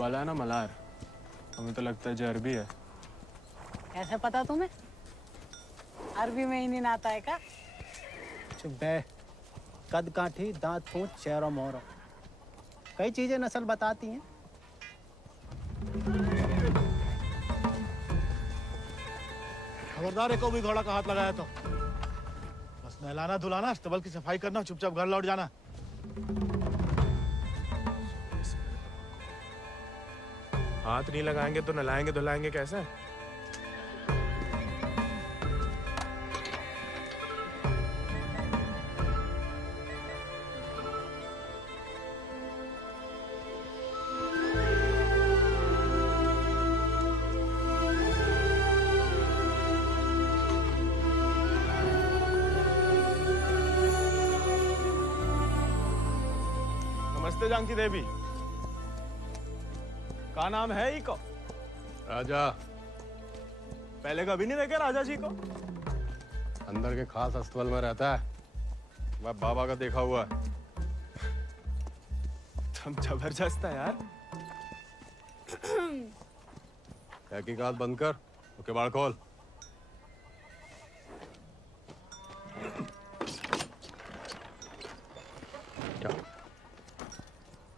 बाला है ना मलार, हमें तो लगता है जो अरबी है। कैसे पता तुम्हें? अरबी में ही नहीं आता है का? चुप बे। कद काठी, दांत पूंछ, चेहरा मोहरा, कई चीजें नस्ल बताती हैं। खबरदार, एक भी घोड़ा का हाथ लगाया तो बस नहलाना धुलाना, अस्तबल की सफाई करना, चुपचाप घर लौट जाना। हाथ नहीं लगाएंगे तो नहलाएंगे धुलाएंगे कैसे? नमस्ते जानकी देवी, का नाम है इको? राजा। पहले कभी नहीं देखे राजा जी को? अंदर के खास अस्तबल में रहता है, मैं बाबा का देखा हुआ है। तुम जबरदस्त है यार। तहकीकात बंद कर, तो किवाड़ खोल।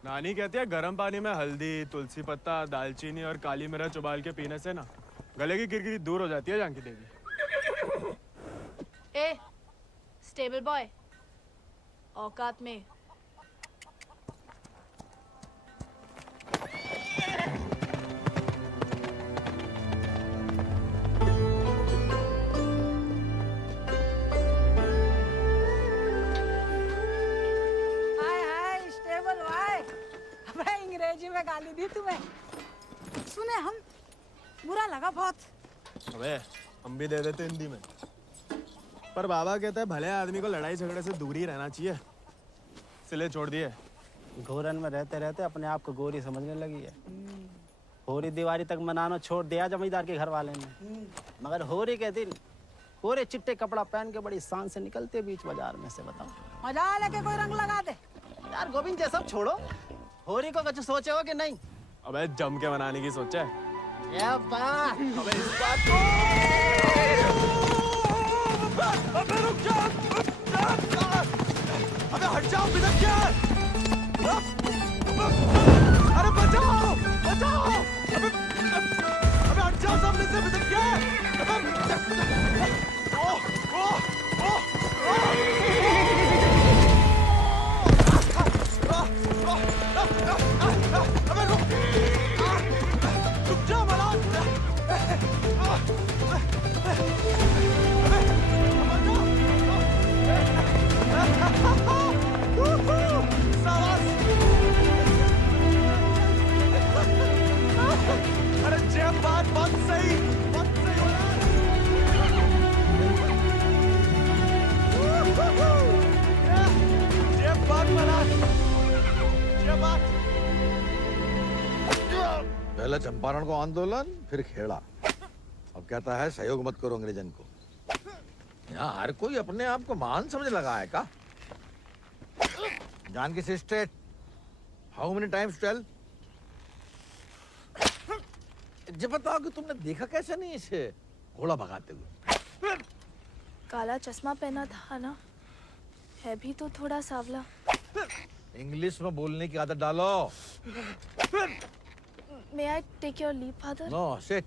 नानी कहती है गर्म पानी में हल्दी, तुलसी पत्ता, दालचीनी और काली मिर्च उबाल के पीने से ना गले की किरकिरी दूर हो जाती है जानकी देवी। ए, स्टेबल बॉय, औकात में। अंग्रेजी में गाली दी तुम्हें, सुने हम, बुरा लगा बहुत। अबे हम भी दे देते हिंदी में, पर बाबा कहता है भले आदमी को लड़ाई झगड़े से दूर ही रहना चाहिए, इसलिए छोड़ दिए। घोरन में रहते रहते अपने आप को गोरी समझने लगी है। होरी दिवाली तक मनाना छोड़ दिया जमींदार के घर वाले ने, मगर होरी के दिन पूरे चिट्टे कपड़ा पहन के बड़ी शान से निकलते बीच बाजार में से। बताओ मजा लेके कोई रंग लगा दे। यार गोविंद, ये सब छोड़ो, होरी को कुछ सोचे हो कि नहीं? अबे जम के मनाने की सोचा है। अबे इस बात को अबे रुक जा, अबे हट जाओ, बिदक क्या? अरे बचाओ बचाओ, अबे हट जाओ सामने से, बिदक क्या? अबे रुक जा मलार, अरे जब बात सही जब बात मलार, जब बात। पहले चंपारण को आंदोलन, फिर खेड़ा, अब कहता है सहयोग मत करो अंग्रेजन को। यहाँ हर कोई अपने आप को महान समझ लगा है का? Janaki sister, how many times tell? जब बताओ कि तुमने देखा कैसे नहीं इसे घोड़ा भगाते हुए? काला चश्मा पहना था ना, है भी तो थोड़ा सावला। इंग्लिश में बोलने की आदत डालो। May I take your leave, father? No sit.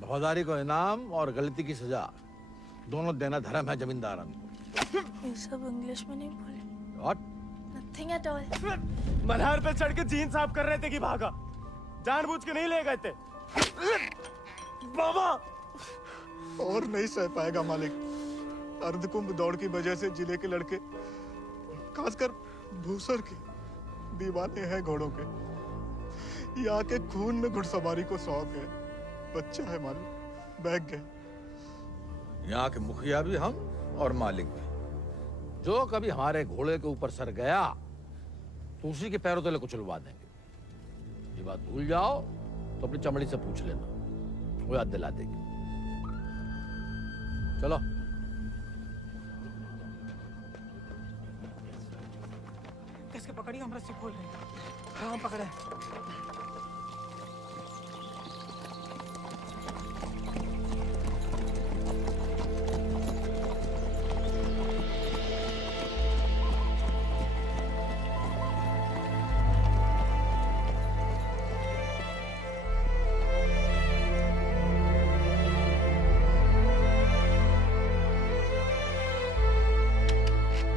वफादारी को इनाम और गलती की सजा दोनों देना धर्म है जमींदारन को। ये सब इंग्लिश में नहीं बोले। What? Nothing at all. Malhar पे चढ़ के जीन साफ कर रहे थे कि भागा, जानबूझ के नहीं ले गए थे। बाबा और नहीं सह पाएगा मालिक। अर्धकुंभ दौड़ की वजह से जिले के लड़के, खासकर भूसर के, दीवाने हैं घोड़ों के। यहाँ के खून में घुड़सवारी को शौक है। बच्चा है मालिक, बहक गए। यहाँ के मुखिया भी हम और मालिक भी। जो कभी हमारे घोड़े के ऊपर सर गया तो उसी के पैरों तले कुचलवा देंगे। ये बात भूल जाओ तो अपनी चमड़ी से पूछ लेना, वो याद दिला देगी। चलो। कैसे पकड़ी, हम रस्सी खोल रहे हैं। काम पकड़े।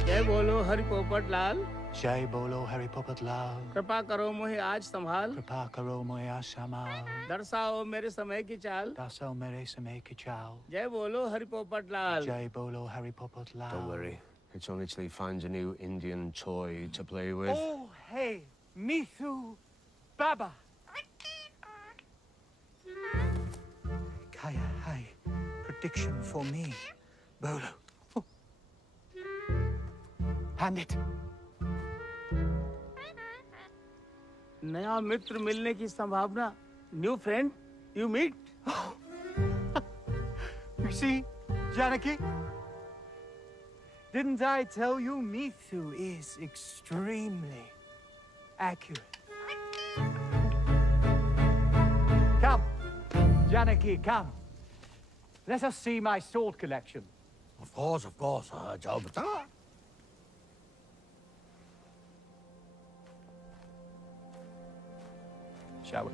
जय बोलो हरि पोपट लाल। जय बोलो हरि पोपट लाल। कृपा करो मुझे आज संभाल, कृपा करो मुझे आशमाल। दर्शाओ मेरे समय की चाल। दर्शाओ मेरे समय की चाल। जय बोलो हरि पोपट लाल। जय बोलो Hari Popat Lal. Don't worry. It's only till he finds a new Indian toy to play with. Oh, hey, Mithu Baba. Kaya, hi. Prediction for me. Bolo. Oh. Hand it. नया मित्र मिलने की संभावना। New friend you meet. You see, Janaki? Didn't I tell you Mithu is extremely accurate? Come, Janaki, come. Let us see my sword collection. Of course, जाओ बता। Shall we?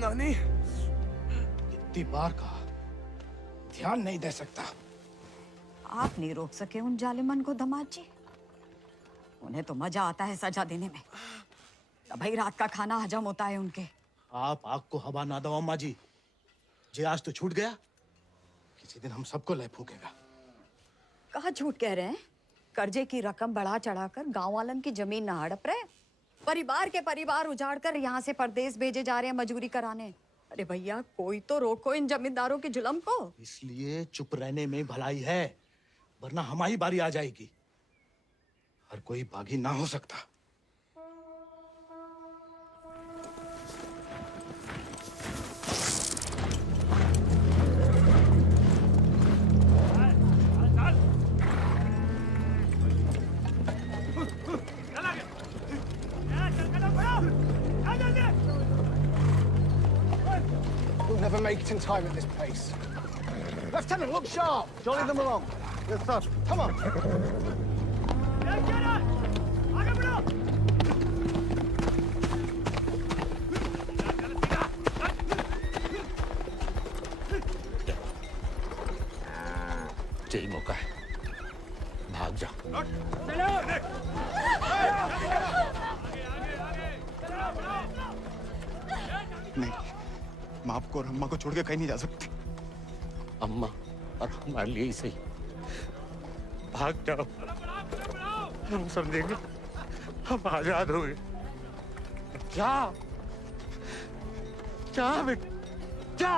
नानी, इतनी बार कहा, ध्यान नहीं दे सकता। आप नहीं रोक सके उन जालिमन को दामाद जी। उन्हें तो मजा आता है सजा देने में। तभी रात का खाना हजम होता है उनके। आप आग को हवा ना दो अम्मा जी। जे आज तो छूट गया, किसी दिन हम सबको लय फूकेगा। कहाँ झूठ कह रहे हैं? कर्जे की रकम बढ़ा चढ़ाकर गांव वालन की जमीन न हड़प रहे। परिवार के परिवार उजाड़ कर यहाँ से परदेश भेजे जा रहे हैं मजूरी कराने। अरे भैया, कोई तो रोको इन जमींदारों के जुल्म को। इसलिए चुप रहने में भलाई है, वरना हमारी बारी आ जाएगी। हर कोई बागी ना हो सकता। We'll never make it in time at this pace. Lieutenant, look sharp. Jolly them along. Yes, sir. Come on. यही मौका है, भाग जा। नहीं, मैं आपको और अम्मा को छोड़ के कहीं नहीं जा सकती। अम्मा और हमारे लिए ही सही, भाग जाओ। हम समझेंगे, हम आजाद हो गए। जा, जा बेटा, जा।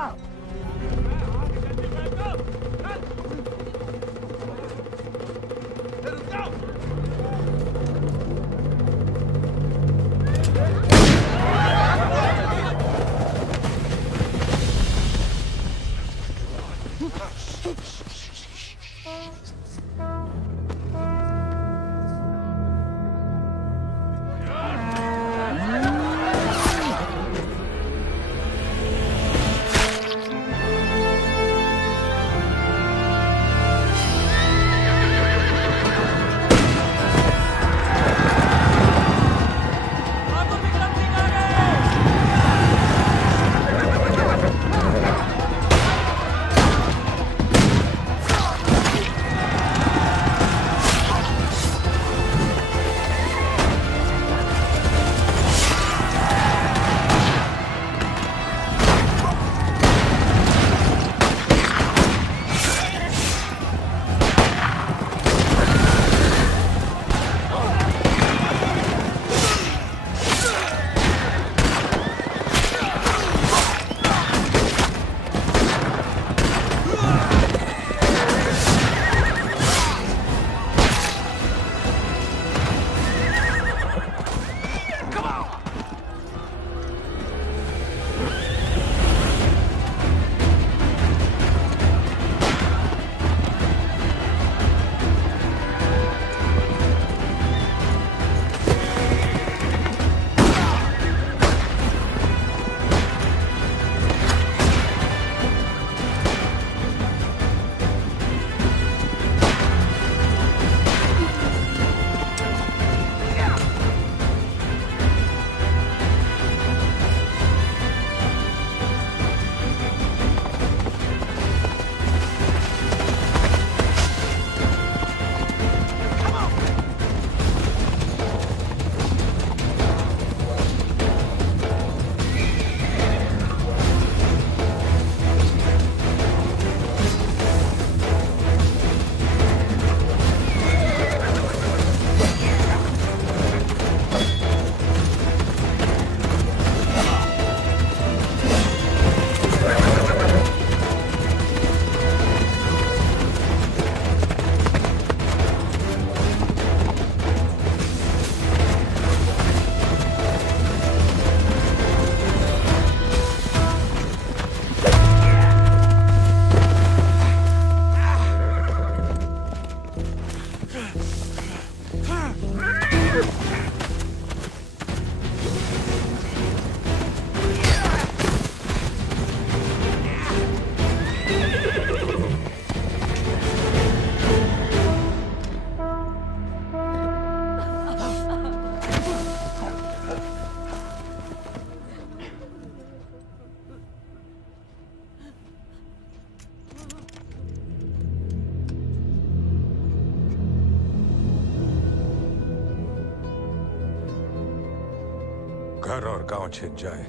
घर और गांव छिन जाए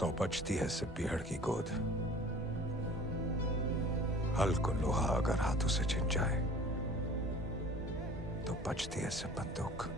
तो बचती है सिर्फ पीहड़ की गोद। हल को लोहा अगर हाथों से छिन जाए तो बचती है सिर्फ बंदूक।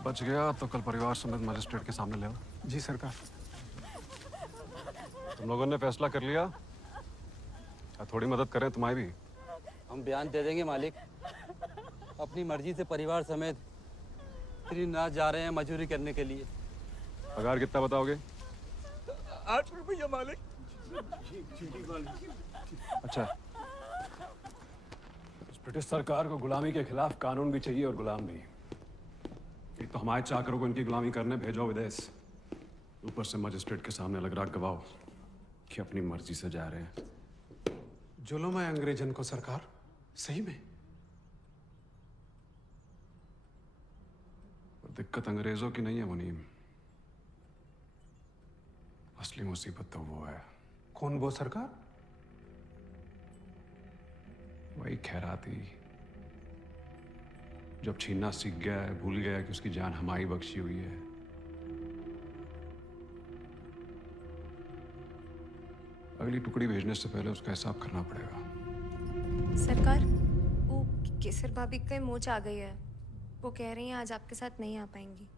बच गया तो कल परिवार समेत मजिस्ट्रेट के सामने ले आओ। जी सरकार। तुम लोगों ने फैसला कर लिया? या थोड़ी मदद करें तुम्हारी भी? हम बयान दे देंगे मालिक। अपनी मर्जी से परिवार समेत त्रिनाथ जा रहे हैं मजदूरी करने के लिए। पगार कितना बताओगे? 8 रुपया मालिक। अच्छा, इस ब्रिटिश सरकार को गुलामी के खिलाफ कानून भी चाहिए और गुलाम भी। एक तो हमारे चाकरों को इनकी गुलामी करने भेजो विदेश, ऊपर से मजिस्ट्रेट के सामने लग रहा गवाह कि अपनी मर्जी से जा रहे हैं। जुल्म है अंग्रेजन को सरकार, सही में। दिक्कत अंग्रेजों की नहीं है मुनीम, असली मुसीबत तो वो है। कौन वो सरकार? वही खैराती, जब छीनना सीख गया है, भूल गया कि उसकी जान हमारी बख्शी हुई है। अगली टुकड़ी भेजने से पहले उसका हिसाब करना पड़ेगा। सरकार, वो केसर भाभी के मोच आ गई है। वो कह रही हैं आज आपके साथ नहीं आ पाएंगी।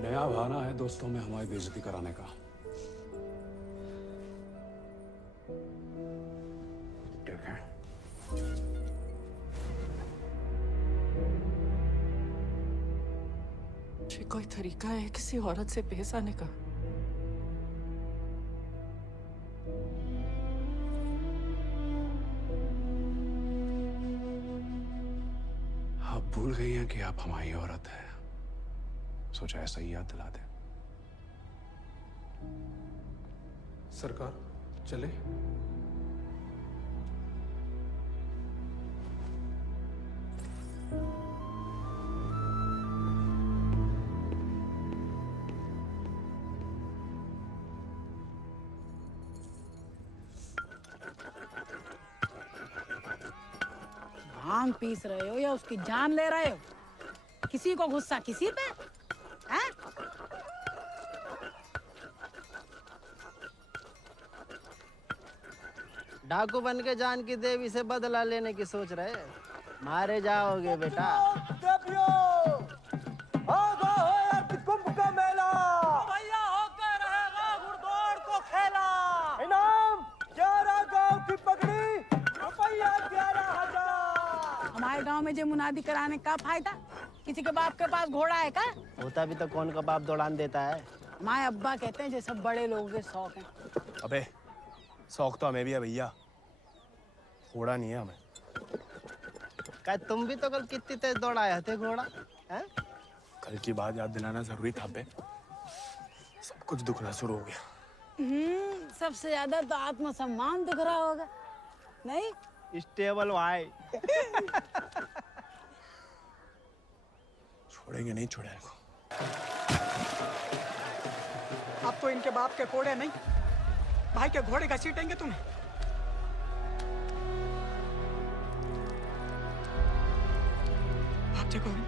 नया बहाना है दोस्तों में हमारी बेइज्जती कराने का। ठीक है। ये कोई तरीका है किसी औरत से पेश आने का? आप भूल गई हैं कि आप हमारी औरत है। सोचा ऐसा ही याद दिला दे। सरकार चले? भांग पीस रहे हो या उसकी जान ले रहे हो? किसी को गुस्सा किसी पे? हैं? डाकू बन के जान की देवी से बदला लेने की सोच रहे, मारे जाओगे बेटा। कुंभ का मेला भैया होकर रहेगा घुड़दौड़ को खेला। इनाम 11 गांव की पगड़ी, रुपया 11,000। हमारे गांव में जो मुनादी कराने का फायदा? किसी के बाप के पास घोड़ा है का? होता भी तो कौन का बाप दौड़ान देता है। हमारे अब्बा कहते हैं जैसे बड़े लोगों के शौक हैं। अबे शौक तो हमें भी है भैया, घोड़ा नहीं है हमें। क्या तुम भी तो कल कितनी तेज दौड़ाए थे घोड़ा? हैं? कल की बात याद दिलाना जरूरी था बे। सब कुछ दुखना शुरू हो गया। सबसे ज्यादा तो आत्मसम्मान दुख रहा होगा, नहीं? स्टेबल भाई। छोड़ेंगे नहीं छोड़ेंगे। अब तो इनके बाप के कोड़े नहीं, भाई के घोड़े घसीटेंगे तुम्हें। भाग जा गोविंद।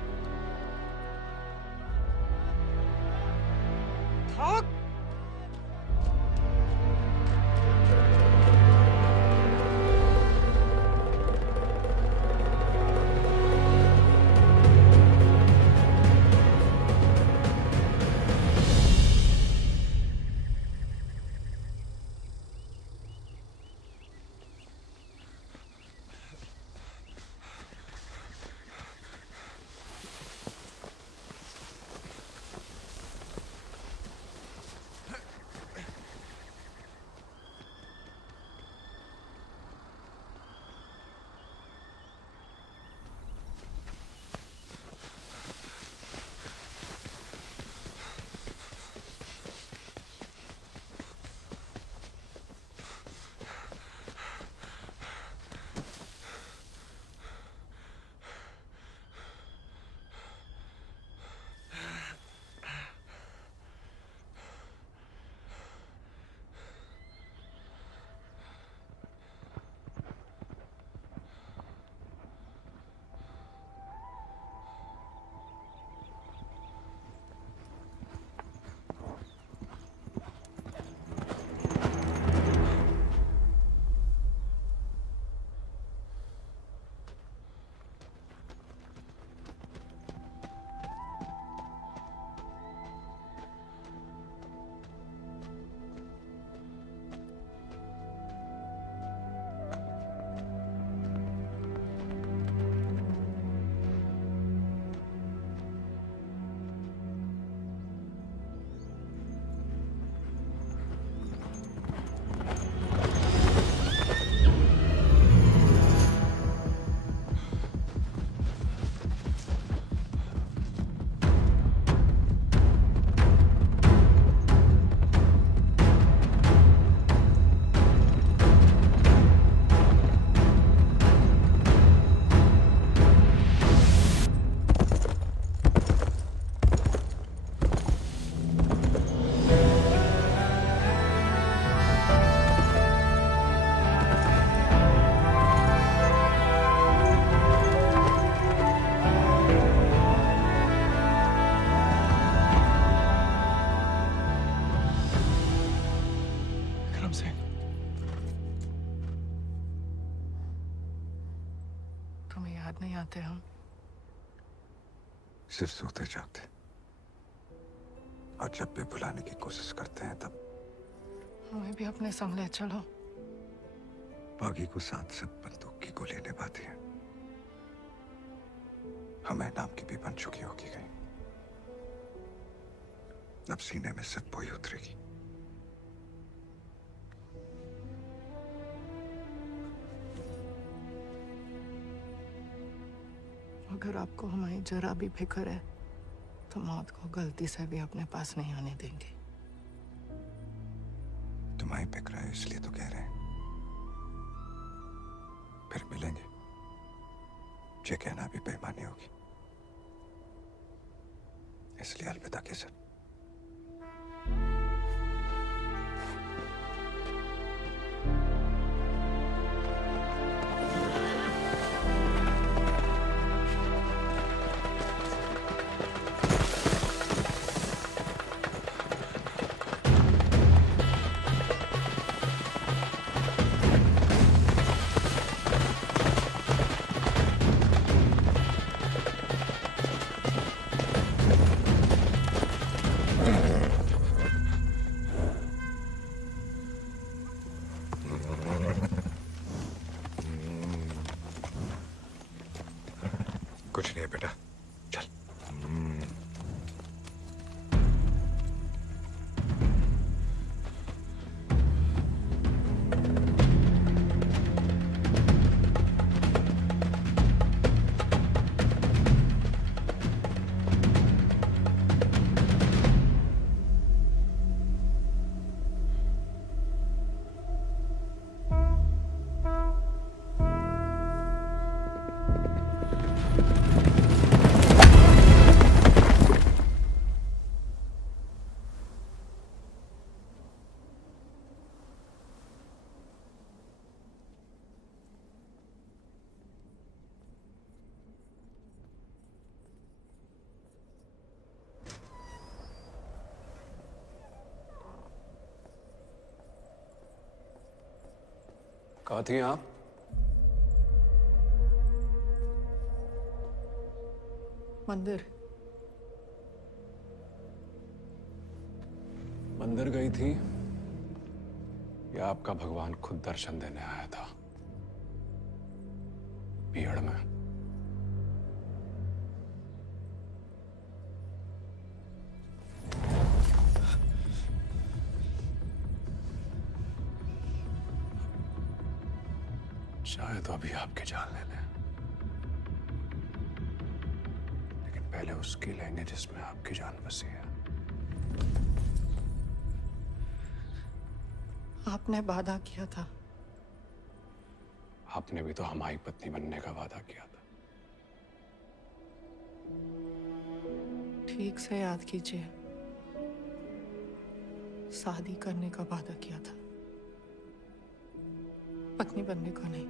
भाग। पाते हम? सिर्फ सोते जागते, और जब भी बुलाने की कोशिश करते हैं तब हमें भी अपने संग ले चलो। बागी को साथ से बंदूक की गोली निभाती है, हमें नाम की भी बन चुकी होगी कहीं। अब सीने में सिर्फ वही उतरेगी। अगर आपको हमारी जरा भी फिक्र है तो मौत को गलती से भी अपने पास नहीं आने देंगे। तुम्हारी फिक्र है इसलिए तो कह रहे हैं। फिर मिलेंगे, ये कहना भी बेईमानी होगी, इसलिए अलविदा केसर। कुछ नहीं है बेटा, चल। कहाँ थी आप? मंदिर। मंदिर गई थी या आपका भगवान खुद दर्शन देने आया था भीड़ में? शायद तो अभी आपकी जान ले लें, लेकिन पहले उसकी लेंगे जिसमें आपकी जान बसी है। आपने वादा किया था। आपने भी तो हमारी पत्नी बनने का वादा किया था। ठीक से याद कीजिए, शादी करने का वादा किया था, पत्नी बनने का नहीं।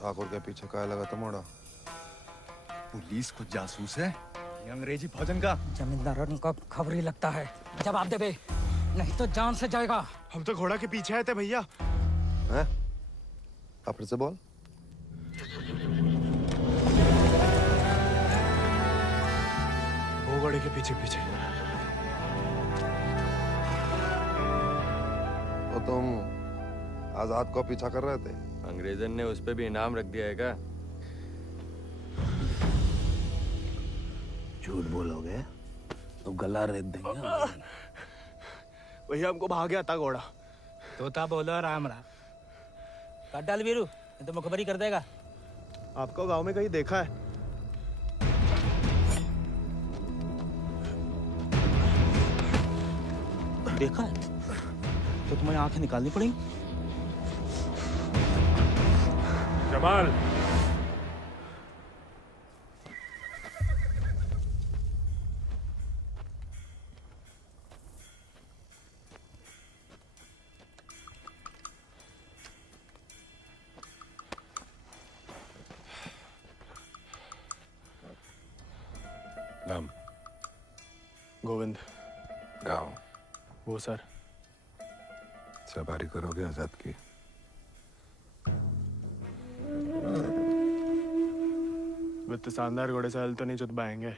ठाकुर के पीछे क्या लगा था मोड़ा? पुलिस को जासूस है ये अंग्रेजी भोजन का। जमींदार को खबर ही लगता है। जवाब दे बे, नहीं तो जान से जाएगा। हम तो घोड़ा के पीछे आए थे भैया। हैं? आप फिर से बोल। वो घोड़े के पीछे पीछे। तो तुम आजाद को पीछा कर रहे थे? अंग्रेजन ने उस पे भी इनाम रख दिया है क्या? झूठ बोलोगे तो गला रेत देंगे। भैया हमको भाग गया था घोड़ा। तोता बोलो राम राम। काट डाल वीरू, नहीं तो मुखबरी कर देगा। आपको गांव में कहीं देखा है? देखा है तो तुम्हें आंखें निकालनी पड़ेंगी। जमाल, नाम? गोविंद। गाँव? वो सर। सवारी करोगे आजाद की? वित्त शानदार घोड़े से हल तो नहीं चुत पाएंगे।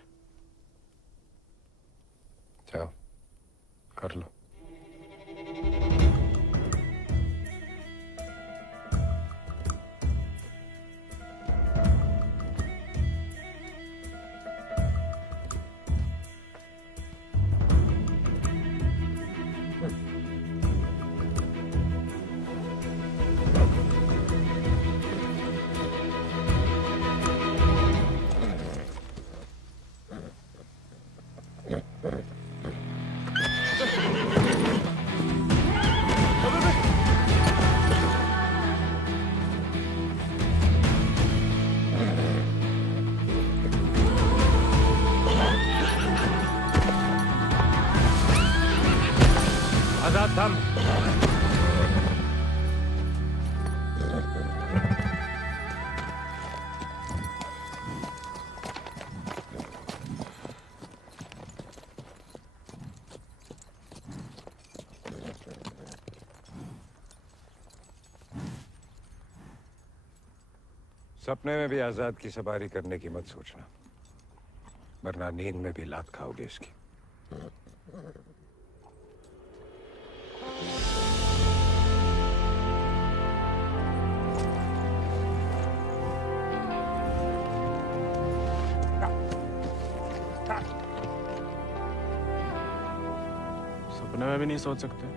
जाओ कर लो। आजाद थम। सपने में भी आजाद की सवारी करने की मत सोचना, वरना नींद में भी लात खाओगे इसकी। सपने में भी नहीं सोच सकते,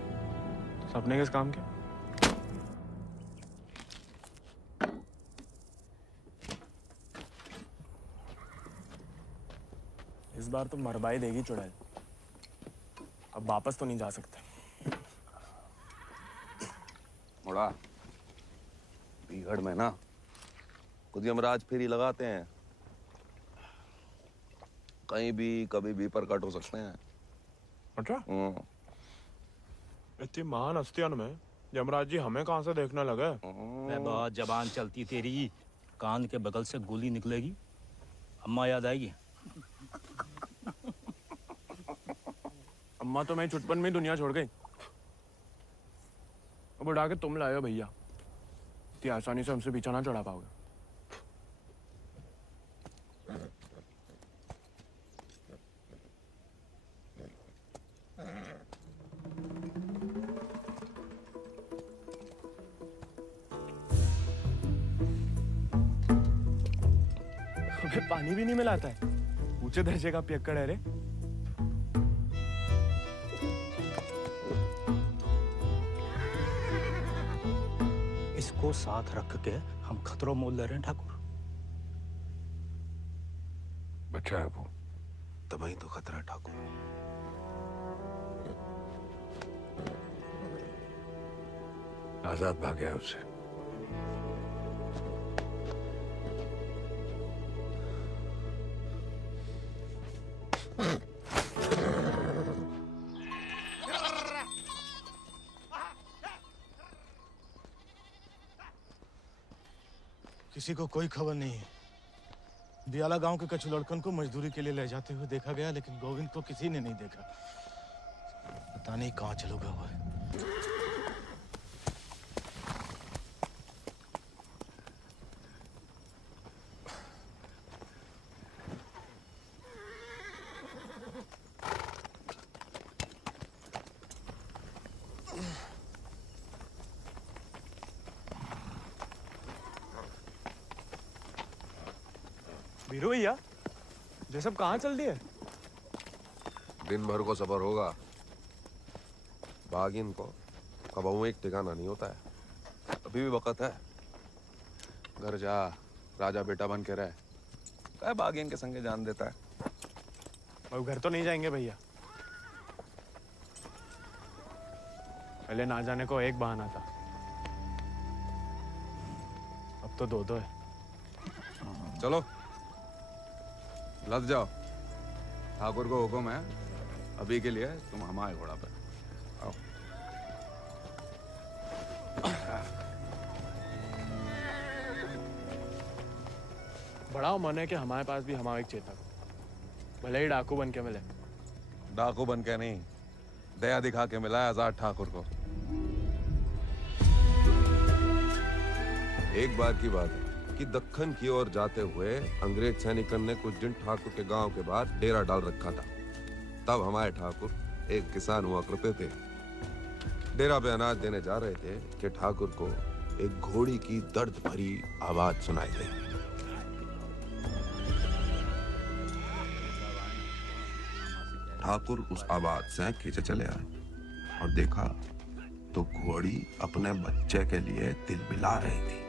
सपने किस काम के? इस बार तो मरबाई देगी चुड़ैल, अब वापस तो नहीं जा सकते। मुड़ा बीहड़ में ना खुद यमराज फेरी लगाते हैं, कहीं भी कभी भी प्रकट हो सकते हैं। अच्छा? इतनी महान हस्तियों में यमराज जी हमें कहाँ से देखने लगे? बहुत जबान चलती तेरी, कान के बगल से गोली निकलेगी, अम्मा याद आएगी। अम्मा तो मैं चुटपन में ही दुनिया छोड़ गई, अब उड़ा के तुम लाए हो भैया, इतनी आसानी से हमसे पीछा ना चढ़ा पाओगे। हमें पानी भी नहीं मिलाता है, ऊंचे दर्जे का पियक्कड़ है रे। इसको साथ रख के हम खतरों मोल ले रहे हैं ठाकुर। बच्चा है वो, तभी तो खतरा है ठाकुर। आजाद भाग गया उससे। किसी को कोई खबर नहीं है। दियाला गांव के कछु लड़कन को मजदूरी के लिए ले जाते हुए देखा गया, लेकिन गोविंद को किसी ने नहीं देखा। पता नहीं कहाँ चलो गया हुआ है। वीरू भैया, ये सब कहाँ चल दिए? दिन भर को सफर होगा, बागिन को कबहू एक ठिकाना नहीं होता है। अभी भी वक्त है, घर जा, राजा बेटा बन के रहे। क्या बागिन के संगे जान देता है। अब घर तो नहीं जाएंगे भैया, पहले ना जाने को एक बहाना था, अब तो दो है। चलो लद जाओ, ठाकुर को हुक्म है, अभी के लिए तुम हमारे घोड़ा पर आओ। बड़ा मन है कि हमारे पास भी हमारा एक चेतक, भले ही डाकू बन के मिले। डाकू बन के नहीं, दया दिखा के मिला है आजाद ठाकुर को। एक बार की बात है कि दक्कन की ओर जाते हुए अंग्रेज सैनिकों ने कुछ दिन ठाकुर के गांव के बाहर डेरा डाल रखा था। तब हमारे ठाकुर एक किसान हुआ करते थे। डेरा पे अनाज देने जा रहे थे कि ठाकुर को एक घोड़ी की दर्द भरी आवाज सुनाई दी। ठाकुर उस आवाज से खींचे चले आए और देखा तो घोड़ी अपने बच्चे के लिए तिलमिला रही थी।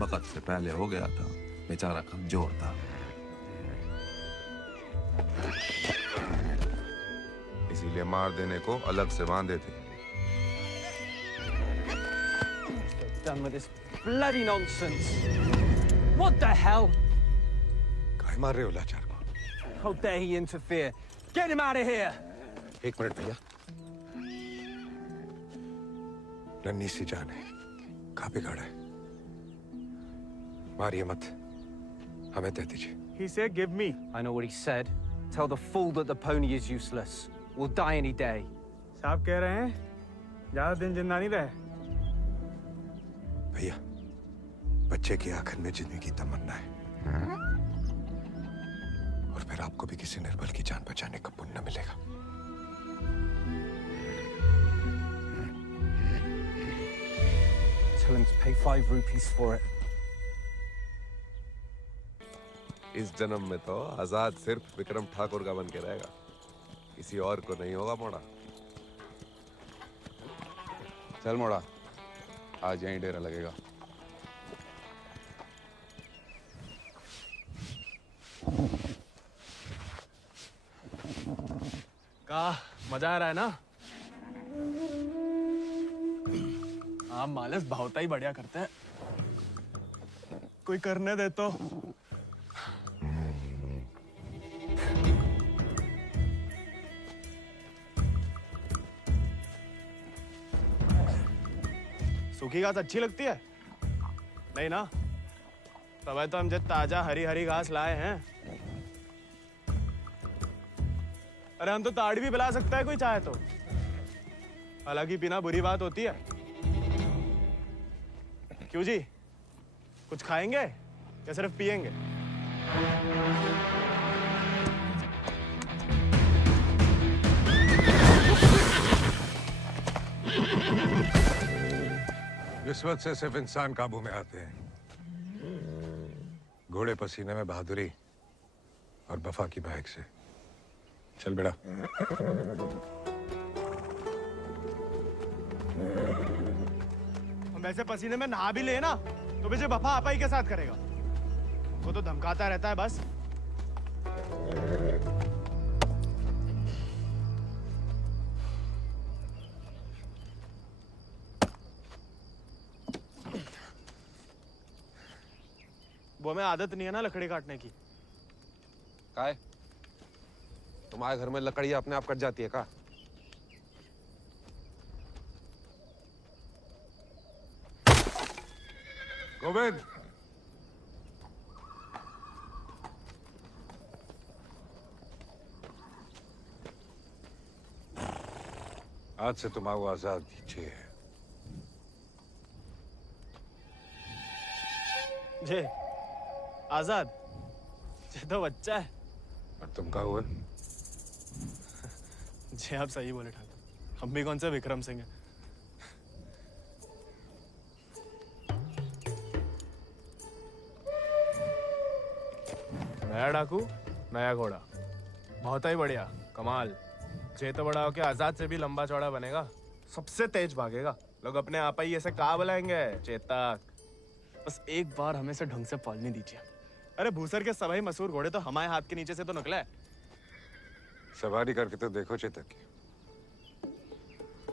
वक्त से पहले हो गया था, बेचारा कमजोर था। इसीलिए मार देने को अलग से बांधे थे। Done with this bloody nonsense. What the hell? काय मार रहे हो लाचार को? How dare he interfere? Get him out of here! एक मिनट भैया। नन्ही सी जान है, कहाँ बिगाड़ा है? मारिए मत, हमें दे दीजिए। He said, "Give me." I know what he said. Tell the fool that the pony is useless. We'll die any day. साहब कह रहे हैं ज्यादा दिन जिंदा नहीं रहे। भैया, बच्चे की आखिर में जीने की तमन्ना है। और फिर आपको भी किसी निर्बल की जान बचाने का पुण्य मिलेगा। Tell him to pay 5 rupees for it. इस जन्म में तो आजाद सिर्फ विक्रम ठाकुर का बन के रहेगा, किसी और को नहीं होगा मोड़ा। चल मोड़ा, आज यहीं डेरा लगेगा। का मजा आ रहा है ना? आप मालस भावता ही बढ़िया करते हैं। कोई करने दे तो। सूखी घास अच्छी लगती है? नहीं ना? तब तो हम जब ताजा हरी हरी घास लाए हैं। अरे हम तो ताड़ी भी पिला सकता है कोई चाहे तो। हालांकि पीना बुरी बात होती है। क्यों जी? कुछ खाएंगे या सिर्फ पिएंगे? रिश्वत से सिर्फ इंसान काबू में आते हैं। घोड़े पसीने में बहादुरी और वफा की महक से। चल बेटा। हम वैसे पसीने में नहा भी ले ना तो मुझे वफा आपा ही के साथ करेगा। वो तो धमकाता रहता है बस। वो हमें आदत नहीं है ना लकड़ी काटने की। काय? तुम्हारे घर में लकड़ी अपने आप कट जाती है का? गोविंद, आज से तुम आओ आजाद दीजिए। जे आजाद, ये तो बच्चा है। और तुम कहा हुआ? जी आप सही बोले ठाकुर, हम भी कौन से विक्रम सिंह हैं। नया डाकू, नया घोड़ा, बहुत ही बढ़िया, कमाल। जे तो बड़ा होके आजाद से भी लंबा चौड़ा बनेगा, सबसे तेज भागेगा। लोग अपने आप ही ऐसे कहा बुलाएंगे, चेतक। बस एक बार हमें से ढंग से पालने दीजिए। अरे भूसर के सभी मशहूर घोड़े तो हमारे हाथ के नीचे से तो निकले। सवारी करके तो देखो चेतक की।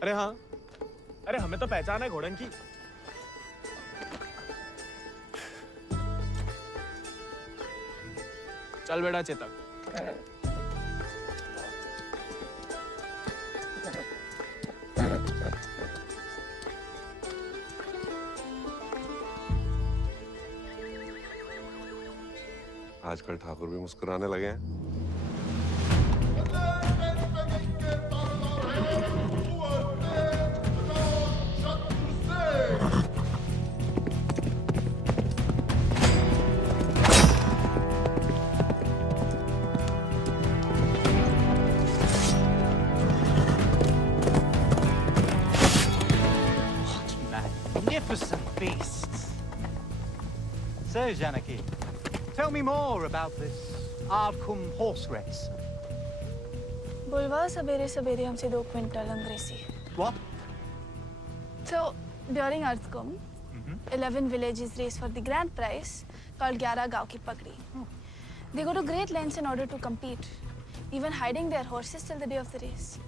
अरे हाँ, अरे हमें तो पहचान है घोड़न की। चल बेटा चेतक। आजकल ठाकुर भी मुस्कुराने लगे हैं। Magnificent beasts. So, Janaki, tell me more about this Ardcumbe horse race. बुलवा सवेरे सवेरे हमसे 2 क्विंटल अंग्रेजी. What? So during Ardcumbe, 11 villages race for the grand prize called 11 गांव की पगड़ी. They go to great lengths in order to compete, even hiding their horses till the day of the race.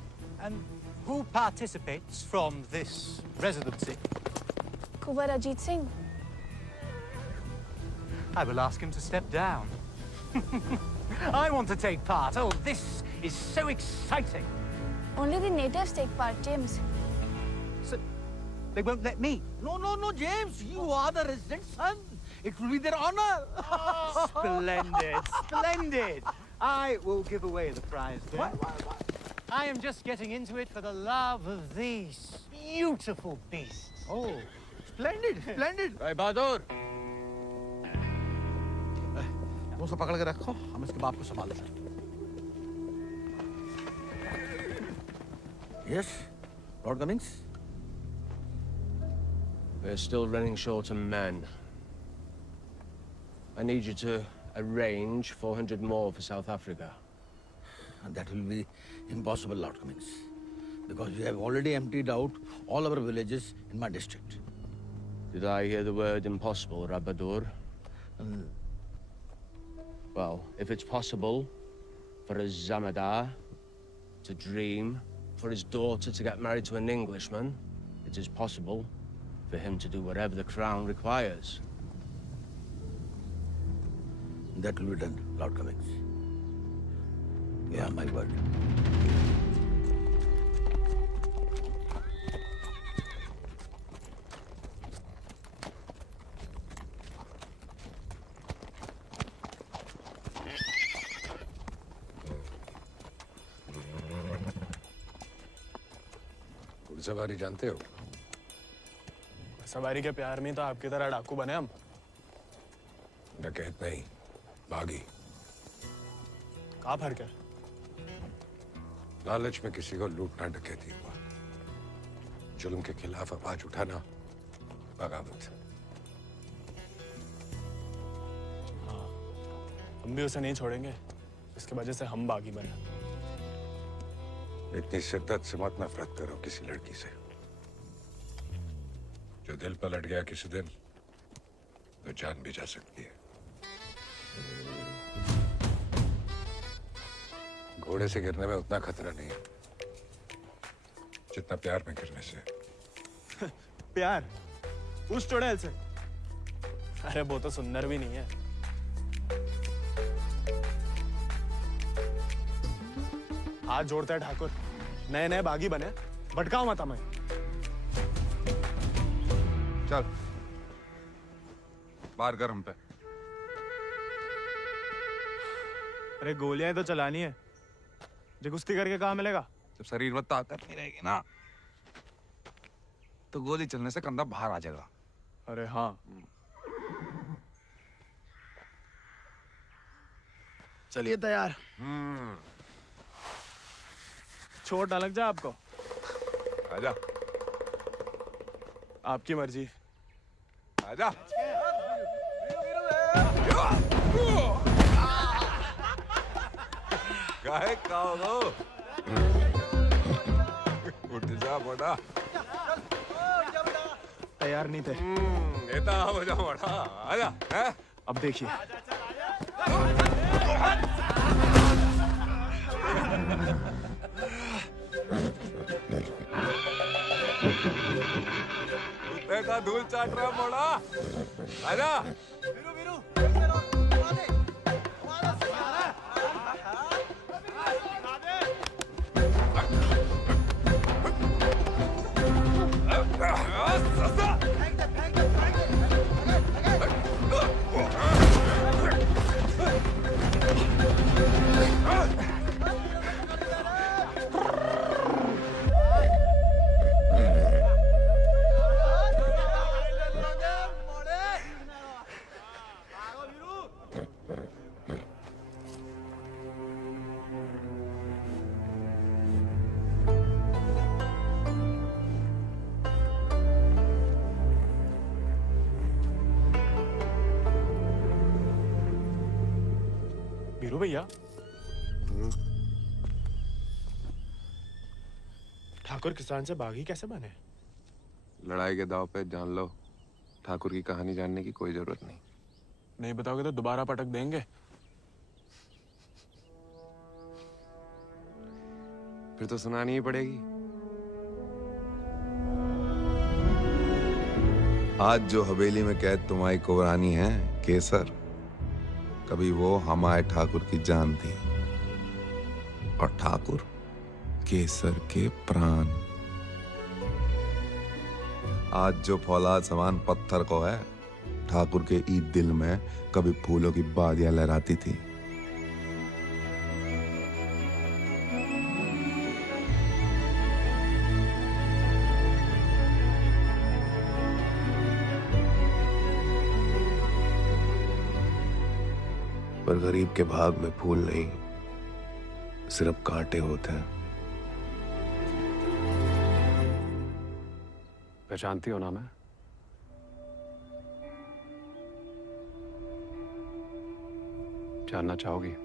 And who participates from this residency? Kuwar Ajit Singh. I will ask him to step down. I want to take part. Oh, this is so exciting. Only the natives take part, James. So, they won't let me? No, James. You are the resident son. It will be their honor. Splendid, splendid. I will give away the prize then. Why? I am just getting into it for the love of these beautiful beasts. Oh, splendid, splendid. भाई बहादुर, वो सब पकड़ के रखो, हम इसके बाप को संभाल लेंगे। Yes, Lord Cummings. We're still running short on men. I need you to arrange 400 more for South Africa. And that will be impossible, Lord Cummings, because we have already emptied out all our villages in my district. Did I hear the word impossible, Rabadur? Well, if it's possible for a Zamadar to dream, for his daughter to get married to an Englishman, it is possible for him to do whatever the crown requires. That will be done, Lord Cummings. You have my word. सवारी जानते हो? सवारी के प्यार में तो आपकी तरह डाकू बने हम। डकैत नहीं, बागी। कहाँ फर्क है? लालच में किसी को लूटना डकैती हुआ। जुल्म के खिलाफ आवाज उठाना बगावत। हाँ, हम भी उसे नहीं छोड़ेंगे, इसकी वजह से हम बागी बने। इतनी शिद्दत से मत नफरत करो किसी लड़की से। जो दिल पलट गया किसी दिन, तो जान भी जा सकती है। घोड़े से गिरने में उतना खतरा नहीं है जितना प्यार में गिरने से। प्यार? उस चुड़ैल से? अरे वो तो सुंदर भी नहीं है। हाथ जोड़ते हैं ठाकुर, नए नए बागी बने, भटकाओ मत हमें। चल बाहर कर हम पे। अरे गोलियां तो चलानी है, जो कुश्ती करके कहाँ मिलेगा? जब शरीर में ताकत नहीं रहेगी ना, तो गोली चलने से कंधा बाहर आ जाएगा। अरे हाँ, चलिए तैयार। चोट ना लग जाए आपको। आजा। आपकी मर्जी। आजा। काहे खाओ? उठ जा बड़ा। तैयार नहीं थे। नेता हो जा बड़ा। आजा। हैं? अब देखिए। कुत्ते का धूल चाट रहा बड़ा। आजा। वीरू भैया, ठाकुर किसान से बागी कैसे बने? लड़ाई के दाव पे जान लो, ठाकुर की कहानी जानने की कोई जरूरत नहीं। नहीं बताओगे तो दोबारा पटक देंगे। फिर तो सुनानी ही पड़ेगी। आज जो हवेली में कैद तुम्हारी कुबरानी है केसर, कभी वो हमारे ठाकुर की जान थी, और ठाकुर केसर के प्राण। आज जो फौलाद समान पत्थर को है, ठाकुर के ईद दिल में कभी फूलों की बादियां लहराती थी। पर गरीब के भाग में फूल नहीं, सिर्फ कांटे होते हैं। पहचानती हो ना मैं? जानना चाहोगी?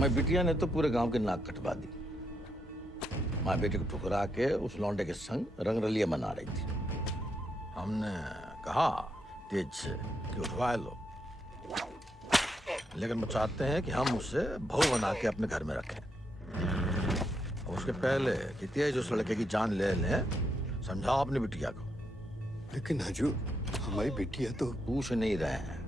मैं बिटिया ने तो पूरे गांव के नाक कटवा दी। माँ बेटे को ठुकरा के उस लौंडे के संग रंगरलिया मना रही थी। हमने कहा तेज से कि उठवा लो, लेकिन वो चाहते हैं कि हम उसे बहू बना के अपने घर में रखें। और उसके पहले कि तेज उस लड़के की जान ले लें, समझाओ अपनी बिटिया को। लेकिन हजूर, हमारी बिटिया तो पूछ नहीं रहे हैं।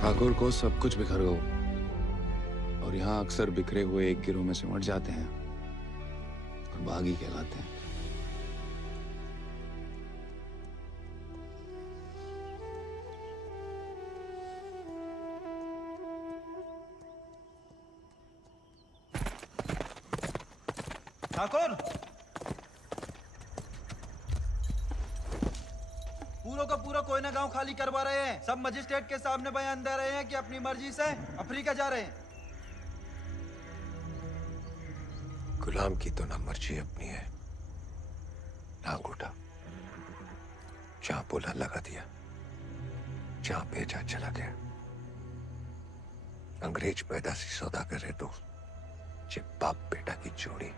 ठाकुर को सब कुछ बिखर गया, और यहाँ अक्सर बिखरे हुए एक गिरोह में सिमट जाते हैं और बागी कहलाते हैं। ठाकुर, पूरा का पूरा कोयना गांव खाली करवा रहे हैं। सब मजिस्ट्रेट के सामने बयान दे रहे हैं कि अपनी मर्जी से अफ्रीका जा रहे हैं। गुलाम की तो ना मर्जी अपनी है ना अंगूठा। जहां बोला लगा दिया, जहां भेजा चला गया। अंग्रेज पैदा सी सौदा करे तो जे बाप बेटा की जोड़ी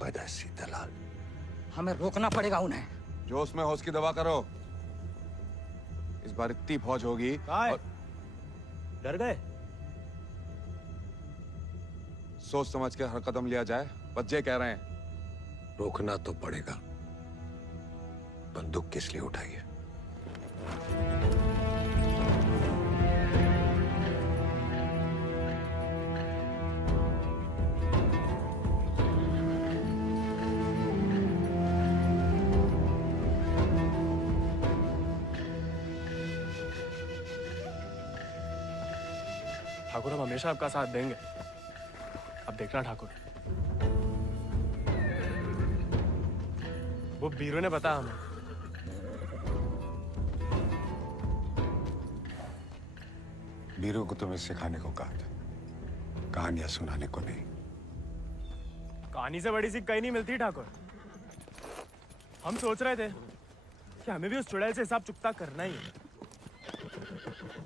बदसी दलाल। हमें रोकना पड़ेगा उन्हें। जोश में होश की दवा करो। इस बार इतनी फौज होगी। और... डर गए? सोच समझ के हर कदम लिया जाए, बच्चे कह रहे हैं। रोकना तो पड़ेगा। बंदूक किस लिए उठाई है? ठाकुर, हम हमेशा आपका साथ देंगे। अब देखना ठाकुर, वो बीरू ने बताया हमें। बीरू को तुम्हें सिखाने को कहा था, कहानियां सुनाने को नहीं। कहानी से बड़ी सी कहीं नहीं मिलती ठाकुर। हम सोच रहे थे कि हमें भी उस चुड़ैल से हिसाब चुकता करना ही है।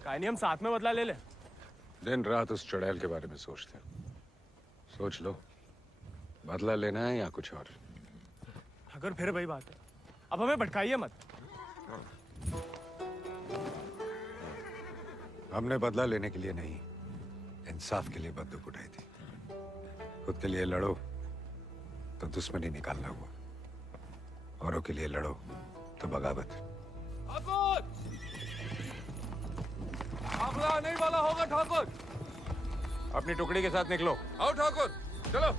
कहानी हम साथ में बदला ले ले। दिन रात उस चुड़ैल के बारे में सोचते हो। सोच लो, बदला लेना है या कुछ और। अगर फिर वही बात है, अब हमें भटकाइए मत। हमने बदला लेने के लिए नहीं, इंसाफ के लिए बंदूक उठाई थी। खुद के लिए लड़ो तो दुश्मनी निकालना हुआ, औरों के लिए लड़ो तो बगावत। हमला नहीं वाला होगा ठाकुर। अपनी टुकड़ी के साथ निकलो। आओ ठाकुर, चलो।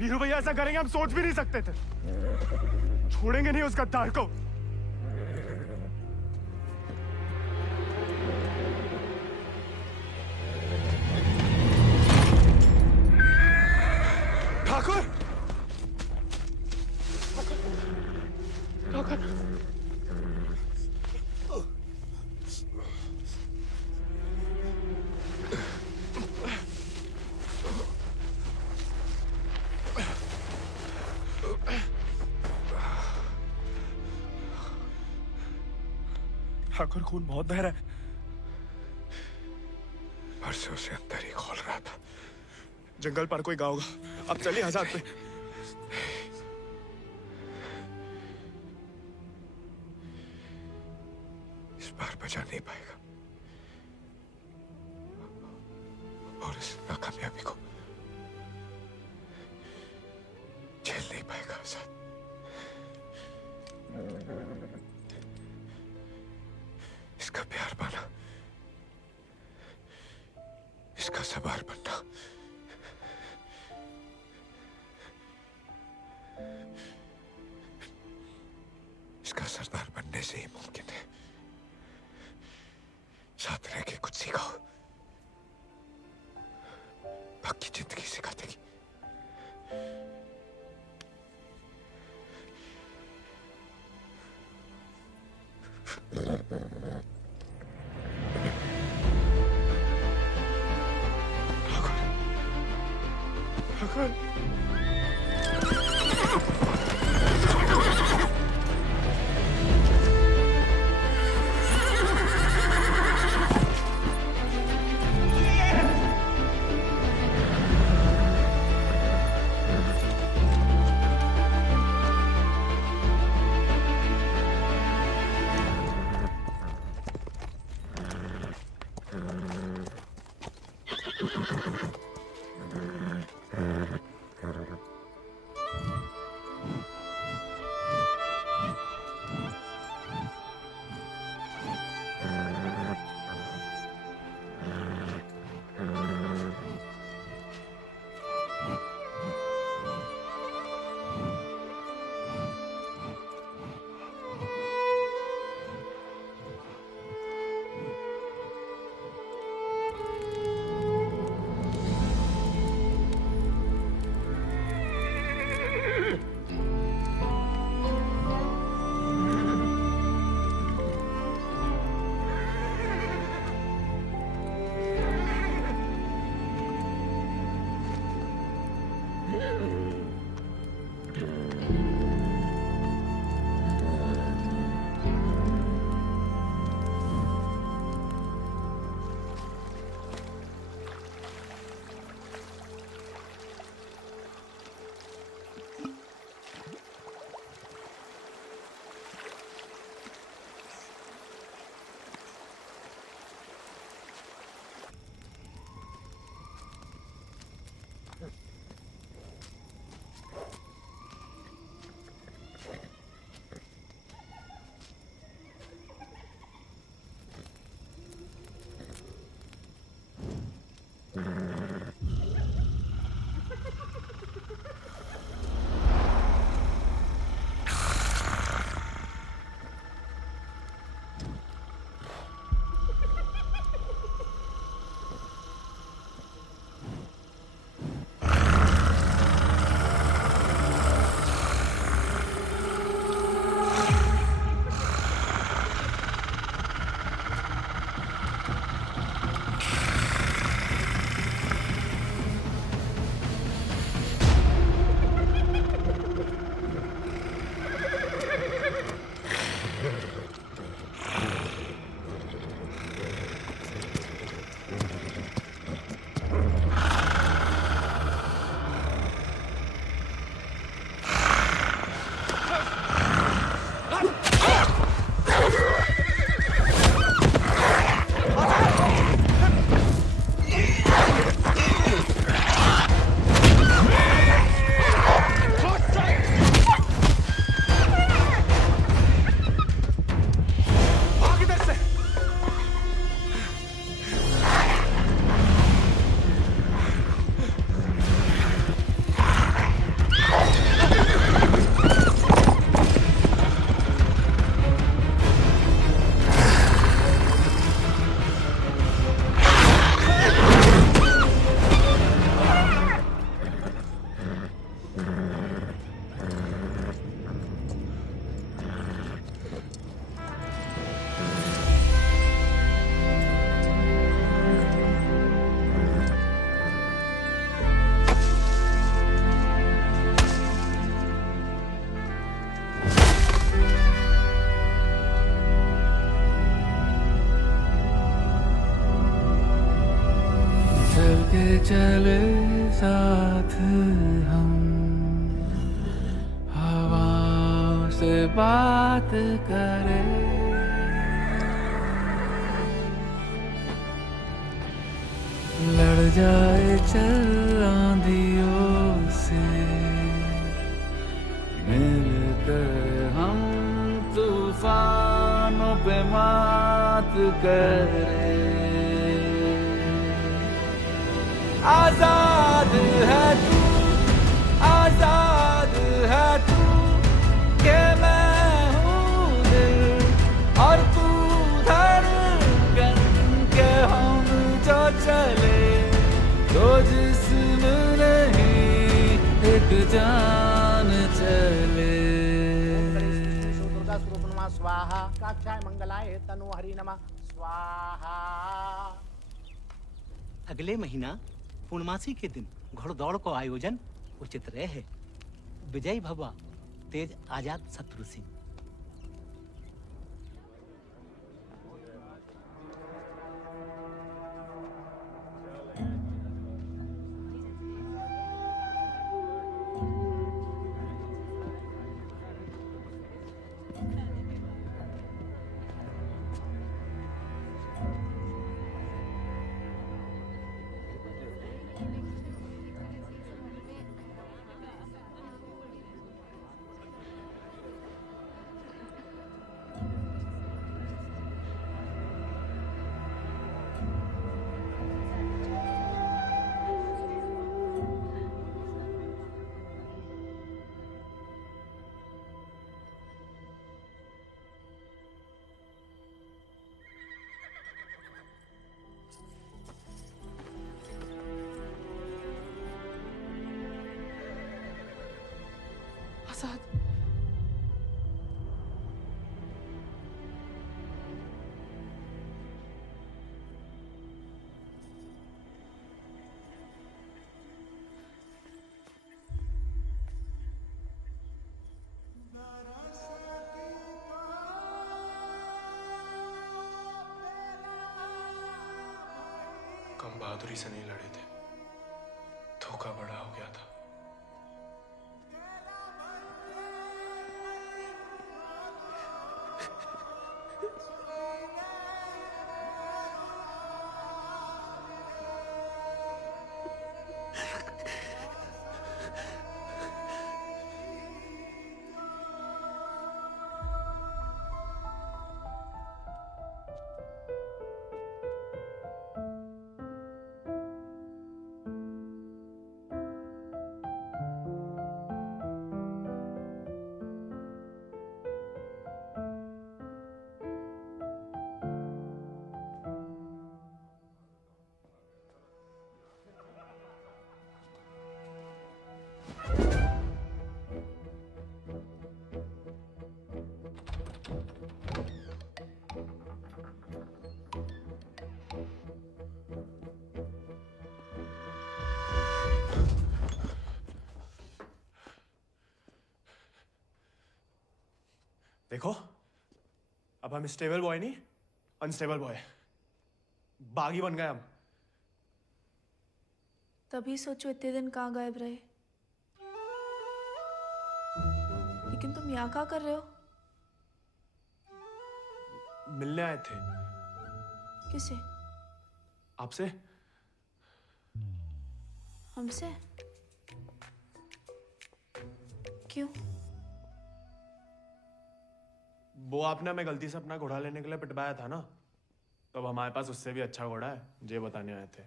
बीरू भैया ऐसा करेंगे हम सोच भी नहीं सकते थे। छोड़ेंगे नहीं उस गद्दार को। ठाकुर, ठाकुर, ठाकुर खून बहुत बह रहा है। परसों से अंदर ही खोल रहा था। जंगल पर कोई गाँव होगा। अब चलिए आजाद पे। इस बार बचा नहीं पाएगा और इस नाकामयाबी को झेल नहीं पाएगा आजाद। इसका प्यार पाना, इसका सवार बनना, इसका सरदार बनने से ही मुमकिन है। साथ रह के कुछ सीखो, बाकी जिंदगी सिखा देगी। ठाकुर चले साथ हम, हवा से बात करें, लड़ जाए चल आंधियों से, मिलकर हम तूफानों पे मात करें। आजाद है तू, आजाद है तू, के मैं हूँ दिल और तू धड़कन, के हम जो चले तो जिस्म नहीं एक जान चले। दुर्गा स्वरूप नमः स्वाहा, काक्षाय मंगलाय तनु हरि नमः स्वाहा। अगले महीना पूर्णमासी के दिन घोड़दौड़ को आयोजन उचित रहे। विजयी भवा तेज आजाद शत्रु सिंह। आजाद, कम बहादुरी से नहीं लड़े थे, धोखा बड़ा हो गया था। देखो, अब हम स्टेबल बॉय नहीं, अनस्टेबल बॉय, बागी बन गए हम। तभी सोचो इतने दिन कहाँ गायब रहे। लेकिन तुम यहाँ क्या कर रहे हो? मिलने आए थे। किसे? आपसे। हमसे? क्यों? वो आपने हमें गलती से अपना घोड़ा लेने के लिए पिटवाया था ना, तो अब हमारे पास उससे भी अच्छा घोड़ा है, ये बताने आए थे।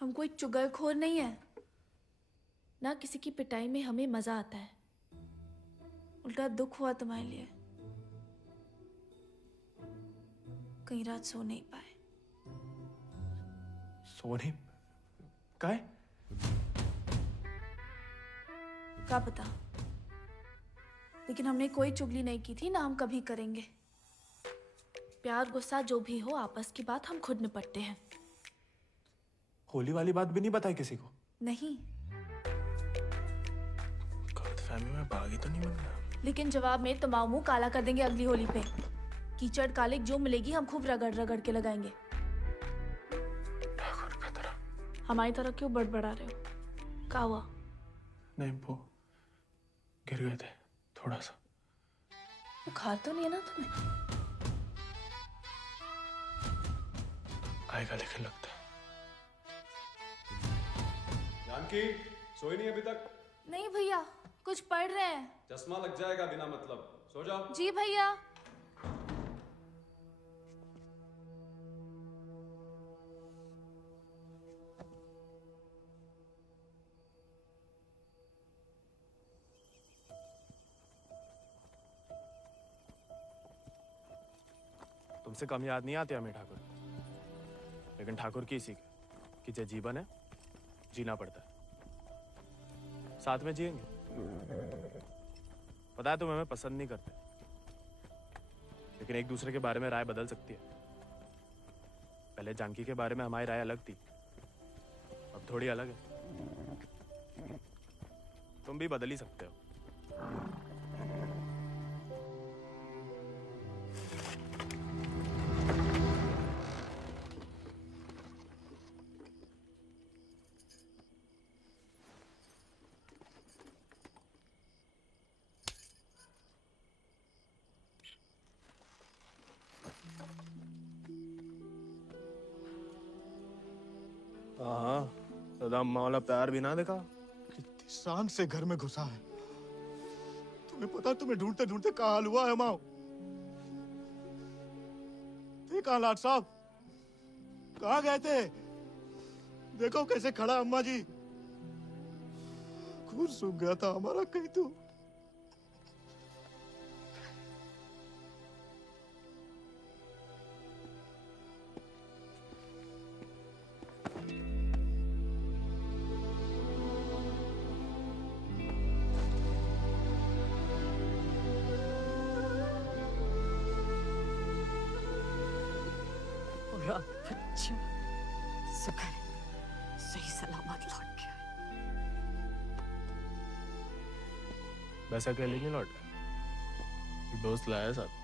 हम कोई चुगलखोर नहीं है ना, किसी की पिटाई में हमें मजा आता है। उल्टा दुख हुआ तुम्हारे लिए, कई रात सो नहीं पाए। सो नहीं? काहे? क्या पता, लेकिन हमने कोई चुगली नहीं की थी ना, हम कभी करेंगे। प्यार गुस्सा जो भी हो, आपस की बात हम खुद निपटते हैं। होली वाली बात भी नहीं बताई किसी को? नहीं। गलतफहमी में बागी तो नहीं बन गया? लेकिन जवाब में तुम्हारा मुंह काला कर देंगे अगली होली पे। कीचड़ कालिक जो मिलेगी हम खूब रगड़ रगड़ के लगाएंगे। ठाकुर का तरह हमारी तरह क्यों बड़बड़ा रहे हो? क्या हुआ? नहीं, वो गिर गए थे थोड़ा सा। बुखार तो नहीं है ना तुम्हें? आएगा लेकिन लगता है। जानकी सोई नहीं अभी तक? नहीं भैया, कुछ पढ़ रहे हैं। चश्मा लग जाएगा बिना मतलब, सो जाओ। जी भैया। तुमसे कम याद नहीं आती हमें ठाकुर, लेकिन ठाकुर की इसी कि जो जीवन है जीना पड़ता है, साथ में जिएंगे। पता है तुम हमें पसंद नहीं करते, लेकिन एक दूसरे के बारे में राय बदल सकती है। पहले जानकी के बारे में हमारी राय अलग थी, अब थोड़ी अलग है। तुम भी बदल ही सकते हो। हाँ, सदा मौला प्यार भी ना देखा। कितनी शान से घर में घुसा है। तुम्हें पता, तुम्हें ढूंढते ढूंढते कहाँ हाल हुआ है माओ। कहाँ लाट साहब, कहाँ गए थे? देखो कैसे खड़ा अम्मा जी। खून सूख गया था हमारा कहीं तो। अच्छा, शुक्र है सही सलामत लौट गया। वैसा अकेले नहीं लौटा, दोस्त लाया साथ।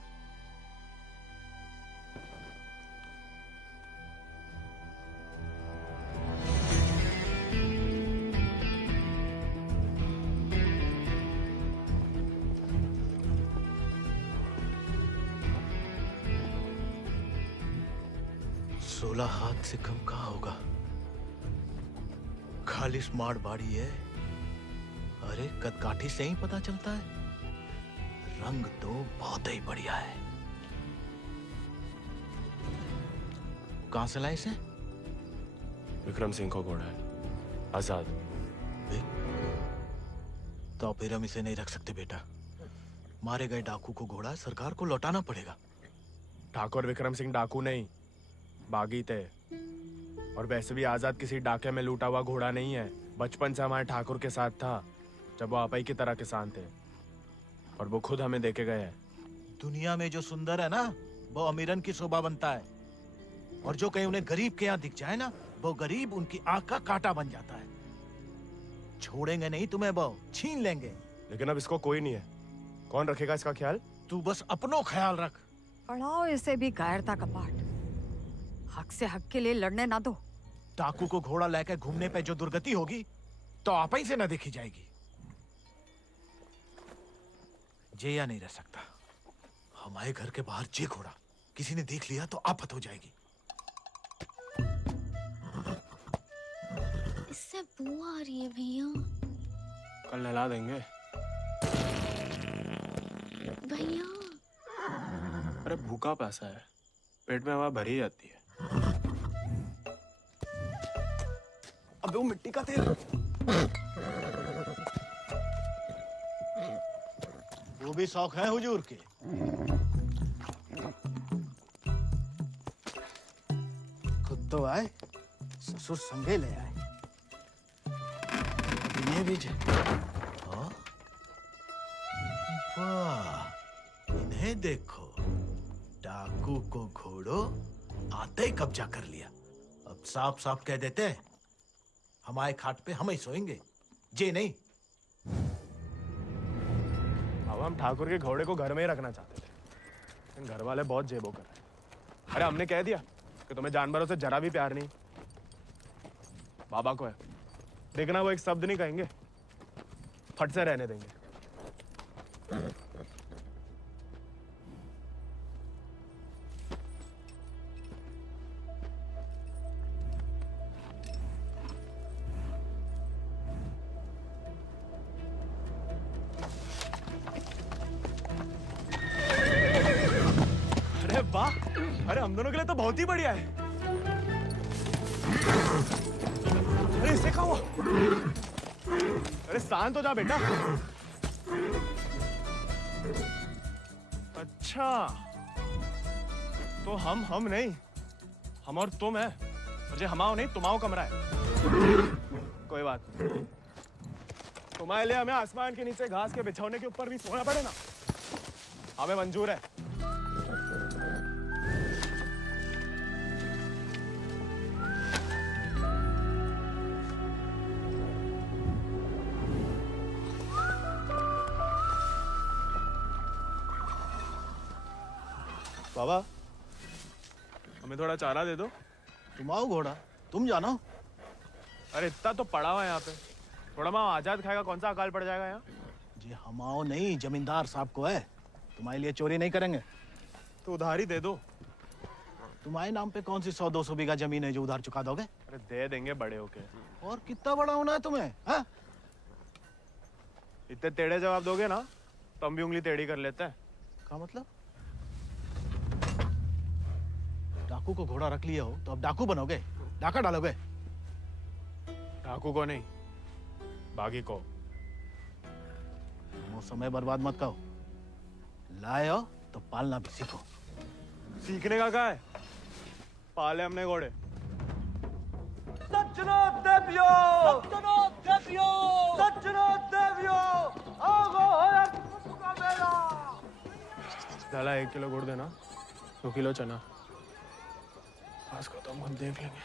हाथ से कम कहाँ होगा? खाली स्मार्ट बाड़ी है। अरे कदकाठी से ही पता चलता है। रंग तो बहुत ही बढ़िया है। कहां से लाए इसे? विक्रम सिंह को घोड़ा है, आजाद। तो फिर हम इसे नहीं रख सकते बेटा। मारे गए डाकू को घोड़ा सरकार को लौटाना पड़ेगा। ठाकुर विक्रम सिंह डाकू नहीं, बागी थे। और वैसे भी आजाद किसी डाके में लूटा हुआ घोड़ा नहीं है। बचपन से हमारे ठाकुर के साथ था, जब वो आपई की तरह किसान थे, और वो खुद हमें देके गए हैं। दुनिया में जो सुंदर है ना, वो अमीरन की शोभा बनता है। और जो कहीं उन्हें गरीब के यहाँ दिख जाए ना, वो गरीब उनकी आंख का कांटा बन जाता है। छोड़ेंगे नहीं तुम्हें, वो छीन लेंगे। लेकिन अब इसको कोई नहीं है, कौन रखेगा इसका ख्याल? तू बस अपनो ख्याल रख। पढ़ाओ इसे भी कायरता का पाठ। हक से हक के लिए लड़ने ना दो। डाकू को घोड़ा लेकर घूमने पे जो दुर्गति होगी, तो आप ही से न देखी जाएगी। जेया नहीं रह सकता। हमारे घर के बाहर जे घोड़ा किसी ने देख लिया तो आफत हो जाएगी। इससे बू आ रही है भैया। कल नहला देंगे भैया। अरे भूखा पैसा है, पेट में हवा भरी जाती है। अबे वो मिट्टी का तेल। वो भी शौक है हुजूर के। खुद तो आए, ससुर संगे ले आए। ये भी वाह, इन्हें देखो। डाकू को घोड़ो आते ही कब्जा कर लिया। अब साफ साफ कह देते हैं, हमारे खाट पे हम ही सोएंगे, जे नहीं। अब हम ठाकुर के घोड़े को घर में ही रखना चाहते थे, लेकिन घर वाले बहुत जेबो कर रहे हैं। अरे हमने कह दिया कि तुम्हें जानवरों से जरा भी प्यार नहीं। बाबा को है। देखना वो एक शब्द नहीं कहेंगे, फट से रहने देंगे। अरे वाह, अरे हम दोनों के लिए तो बहुत ही बढ़िया है। अरे इससे क्या हुआ? अरे शांत हो जा बेटा। अच्छा, तो हम नहीं, हम और तुम है। मुझे हमाओ नहीं तुम्हाओ कमरा है। कोई बात नहीं। तुम्हारे लिए हमें आसमान के नीचे घास के बिछौने के ऊपर भी सोना पड़े ना, हमें मंजूर है। बाबा, हमें थोड़ा चारा दे दो। तुम आओ घोड़ा, तुम जानो। अरे इतना तो पड़ा हुआ है यहाँ पे, थोड़ा माँ आजाद खाएगा, कौन सा अकाल पड़ जाएगा यहाँ? जी हम आओ नहीं, जमींदार साहब को है, तुम्हारे लिए चोरी नहीं करेंगे। तो उधार ही दे दो। तुम्हारे नाम पे कौन सी 100-200 बीघा जमीन है जो उधार चुका दोगे? अरे दे देंगे बड़े होके। और कितना बड़ा होना है तुम्हें? हाँ? इतने टेढ़े जवाब दोगे ना तो हम भी उंगली टेढ़ी कर लेते हैं। क्या मतलब? डाकू को घोड़ा रख लिया हो तो अब डाकू बनोगे, डाका डालोगे? डाकू को नहीं, बागी को। वो समय बर्बाद मत करो, लाए हो तो पालना भी सीखो। सीखने का क्या है, पाले हमने घोड़े। सज्जनों देवियों, सज्जनों देवियों, सज्जनों देवियों, आओ है का मेला। डाला 1 किलो गुड़ देना, 2 किलो चना। आज को तो हम देख लेंगे।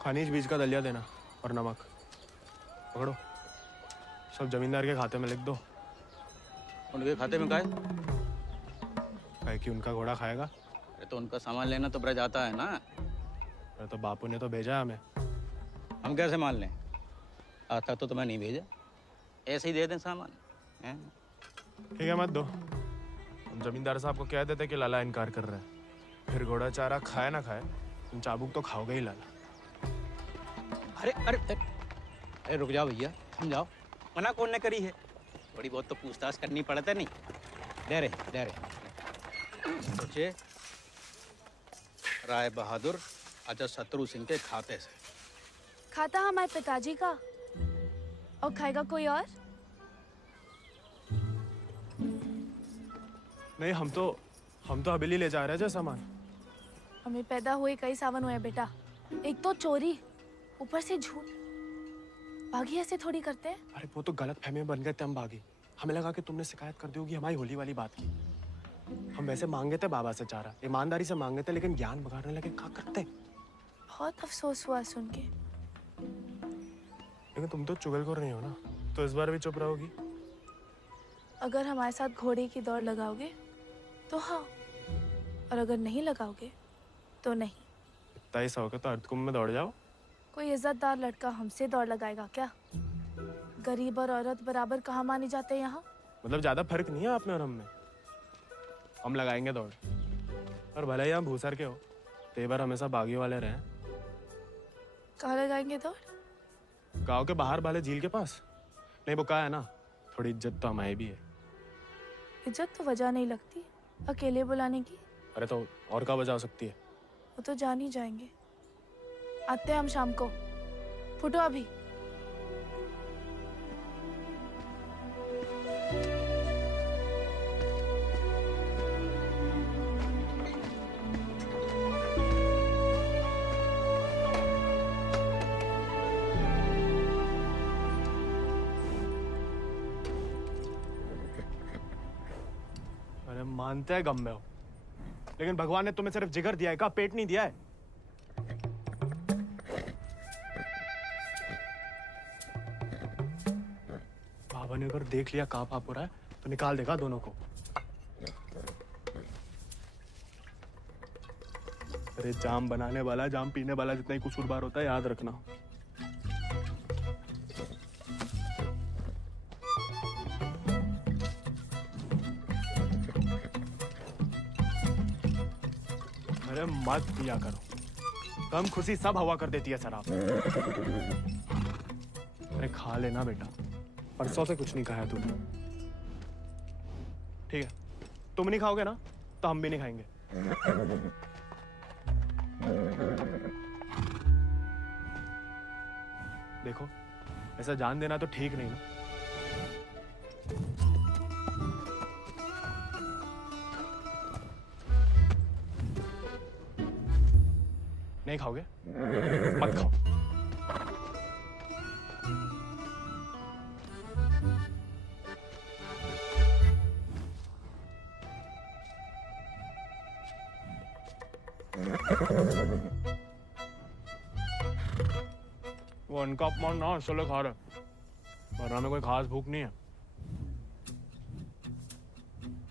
खनिज बीज का दलिया देना और नमक। पकड़ो, सब जमींदार के खाते में लिख दो। उनके खाते में का है? कि उनका घोड़ा खाएगा। अरे तो उनका सामान लेना तो ब्रज आता है ना। अरे तो बापू ने तो भेजा है हमें। हम कैसे मान लें? आता तो तुम्हें नहीं भेजा, ऐसे ही दे दें सामान। ठीक है मत दो, हम जमींदार साहब को कह देते कि लाला इनकार कर रहा है। फिर घोड़ा चारा खाए ना खाए, तुम चाबुक तो खाओगे ही लाला। अरे अरे अरे रुक जाओ भैया, समझाओ। मना कौन ने करी है? थोड़ी बहुत तो पूछताछ करनी पड़ता नहीं। दे रहे सोचे राय बहादुर अजय शत्रु सिंह के खाते से। खाता हमारे पिताजी का, और खाएगा कोई और? नहीं, हम तो हवेली ले जा रहे हैं सामान। हमें पैदा हुए कई सावन हुए बेटा, एक तो चोरी, ऊपर से झूठ। बागी ऐसे थोड़ी करते हैं। अरे वो तो गलत फहमी में बन गए थे हम बागी। हमें लगा कि तुमने शिकायत कर दी होगी हमारी होली वाली बात की। हम वैसे मांगे थे बाबा से चारा, ईमानदारी से मांगे थे, लेकिन ज्ञान बगाड़ने लगे। क्या करते? बहुत अफसोस हुआ सुन के। लेकिन तुम तो चुगलखोर नहीं हो ना, तो इस बार भी चुप रहोगी? अगर हमारे साथ घोड़े की दौड़ लगाओगे तो हाँ, और अगर नहीं लगाओगे तो नहीं। इतना ही शौक है तो अर्धकुंभ में दौड़ जाओ। कोई इज्जतदार लड़का हमसे दौड़ लगाएगा क्या? गरीब और औरत बराबर कहाँ माने जाते हैं यहाँ? मतलब ज्यादा फर्क नहीं है आप में और हम में। हम लगाएंगे दौड़, और भले ही हम भूसर के हो, तेवर हमेशा बागी वाले रहे। कहाँ लगाएंगे दौड़? गांव के बाहर वाले झील के पास। नहीं वो कहा है ना, थोड़ी इज्जत तो हमारी भी है। इज्जत तो वजह नहीं लगती अकेले बुलाने की। अरे तो और क्या वजह हो सकती है? वो तो जान ही जाएंगे। आते हैं हम शाम को, फुटो अभी। अरे मानते हैं गम में हो, लेकिन भगवान ने तुम्हें सिर्फ जिगर दिया है, का पेट नहीं दिया है। बाबा ने अगर देख लिया कहाँ पाप हो रहा है तो निकाल देगा दोनों को। अरे जाम बनाने वाला जाम पीने वाला जितना ही कसूरवार होता है, याद रखना। अरे मत पिया करो, कम खुशी सब हवा कर देती है शराब। अरे खा लेना बेटा, परसों से कुछ नहीं खाया तूने। ठीक है, तुम नहीं खाओगे ना तो हम भी नहीं खाएंगे। देखो, ऐसा जान देना तो ठीक नहीं ना। नहीं खाओगे? मत खाओ। वो उनका अपमान ना इसलिए खा रहे, वरना में कोई खास भूख नहीं है।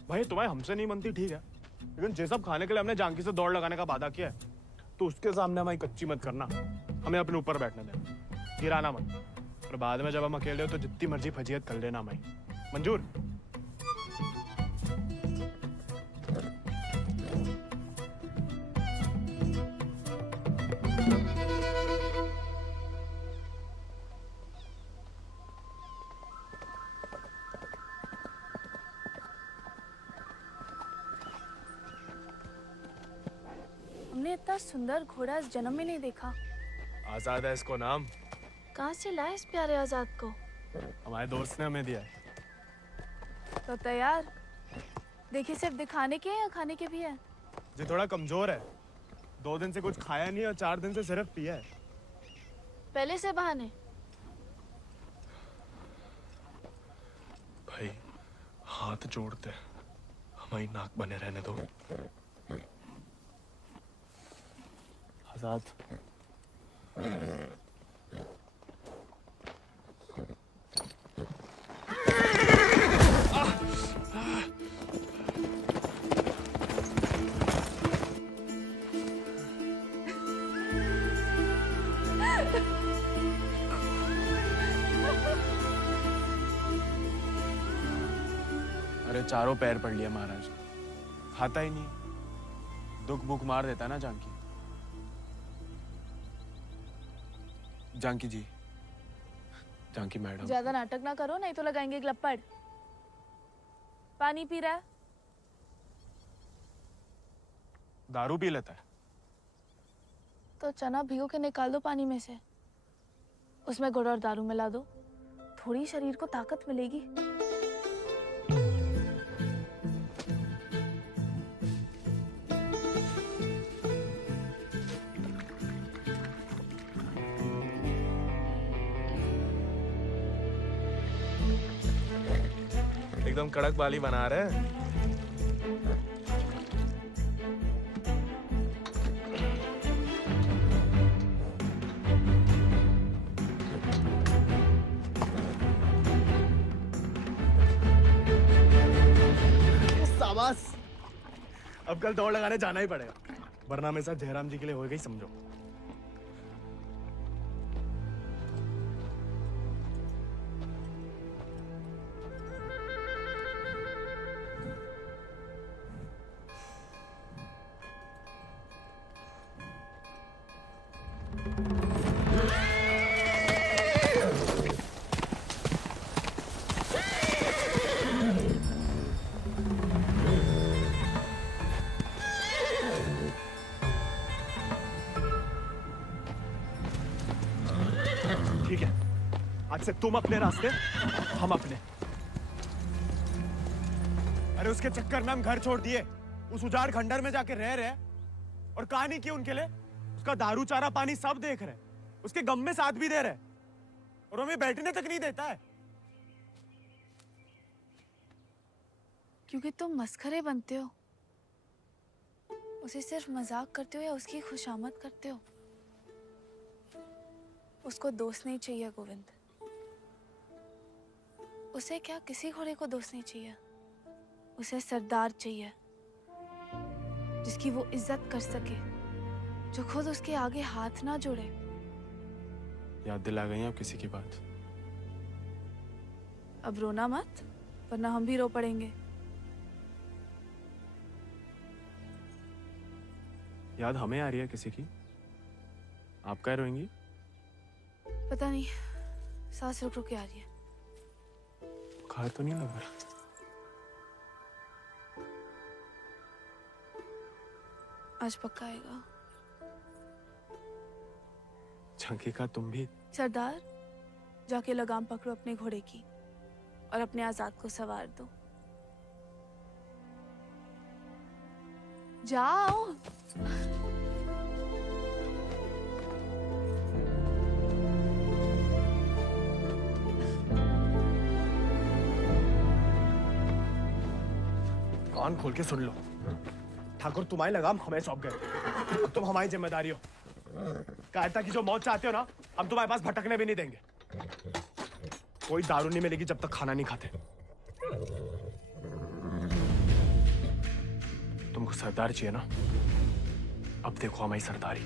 भाई तुम्हें हमसे नहीं बनती ठीक है, लेकिन जे सब खाने के लिए हमने जानकी से दौड़ लगाने का वादा किया है, तो उसके सामने हमारी कच्ची मत करना। हमें अपने ऊपर बैठने देना, गिराना मत। और बाद में जब हम अकेले हो तो जितनी मर्जी फजीयत कर लेना हमारी। मंजूर? हमने इतना सुंदर घोड़ा इस जन्म में नहीं देखा। आजाद है इसको नाम। कहाँ से लाए इस प्यारे आजाद को? हमारे दोस्त ने हमें दिया है। तो तैयार? देखिए सिर्फ दिखाने के हैं या खाने के भी हैं? जो थोड़ा कमजोर है, 2 दिन से कुछ खाया नहीं और 4 दिन से सिर्फ पिया है। पहले से बहाने। भाई हाथ जोड़ते, हमारी नाक बने रहने दो। आजाद, अरे चारों पैर पड़ लिया महाराज, खाता ही नहीं। दुख भूख मार देता ना जानकी। जानकी जी, जानकी मैडम। ज्यादा नाटक ना करो नहीं तो लगाएंगे ग्लप्पड़। पानी पी रहा है? दारू पी लेता है। तो चना भिगो के निकाल दो पानी में से, उसमें गुड़ और दारू मिला दो, थोड़ी शरीर को ताकत मिलेगी। एकदम कड़क वाली बना रहे हैं। शाबाश, अब कल दौड़ लगाने जाना ही पड़ेगा, वरना मेरे साथ जयराम जी के लिए हो गई समझो। ठीक है, आज से तुम अपने रास्ते, हम अपने। अरे उसके चक्कर में हम घर छोड़ दिए, उस उजाड़ खंडर में जाके रह रहे, और कहानी की उनके लिए उसका दारू चारा पानी सब देख रहे, उसके गम में साथ भी दे रहे, और हमें बैठने तक नहीं देता है। क्योंकि तुम मस्खरे बनते हो, उसे सिर्फ मजाक करते हो या उसकी खुशामद करते हो। उसको दोस्त नहीं चाहिए गोविंद, उसे क्या किसी घोड़े को दोस्त नहीं चाहिए, उसे सरदार चाहिए जिसकी वो इज्जत कर सके, जो खुद उसके आगे हाथ ना जोड़े। याद दिला गई आप किसी की बात। अब रोना मत, वरना हम भी रो पड़ेंगे। याद हमें आ रही है किसी की? आप क्या रोएंगी? पता नहीं, सांस रुक रुक के आ रही है। बुखार तो नहीं लग रहा? आज पक्का आएगा। झंकी का तुम भी? सरदार, जाके लगाम पकड़ो अपने घोड़े की और अपने आजाद को सवार दो। जाओ। कान खोल के सुन लो, ठाकुर तुम्हारी लगाम हमें सौंप गए। अब तुम हमारी जिम्मेदारी हो। कायरता की जो मौत चाहते हो ना, हम तुम्हारे पास भटकने भी नहीं देंगे। कोई दारू नहीं मिलेगी जब तक खाना नहीं खाते। तुमको सरदार चाहिए ना? अब देखो हमारी सरदारी।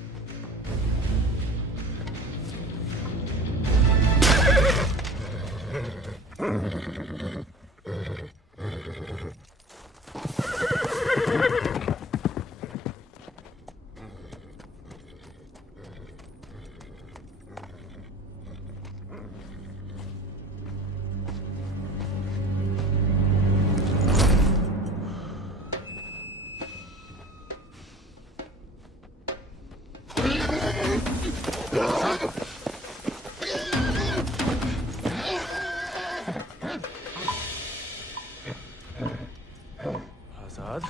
आजाद,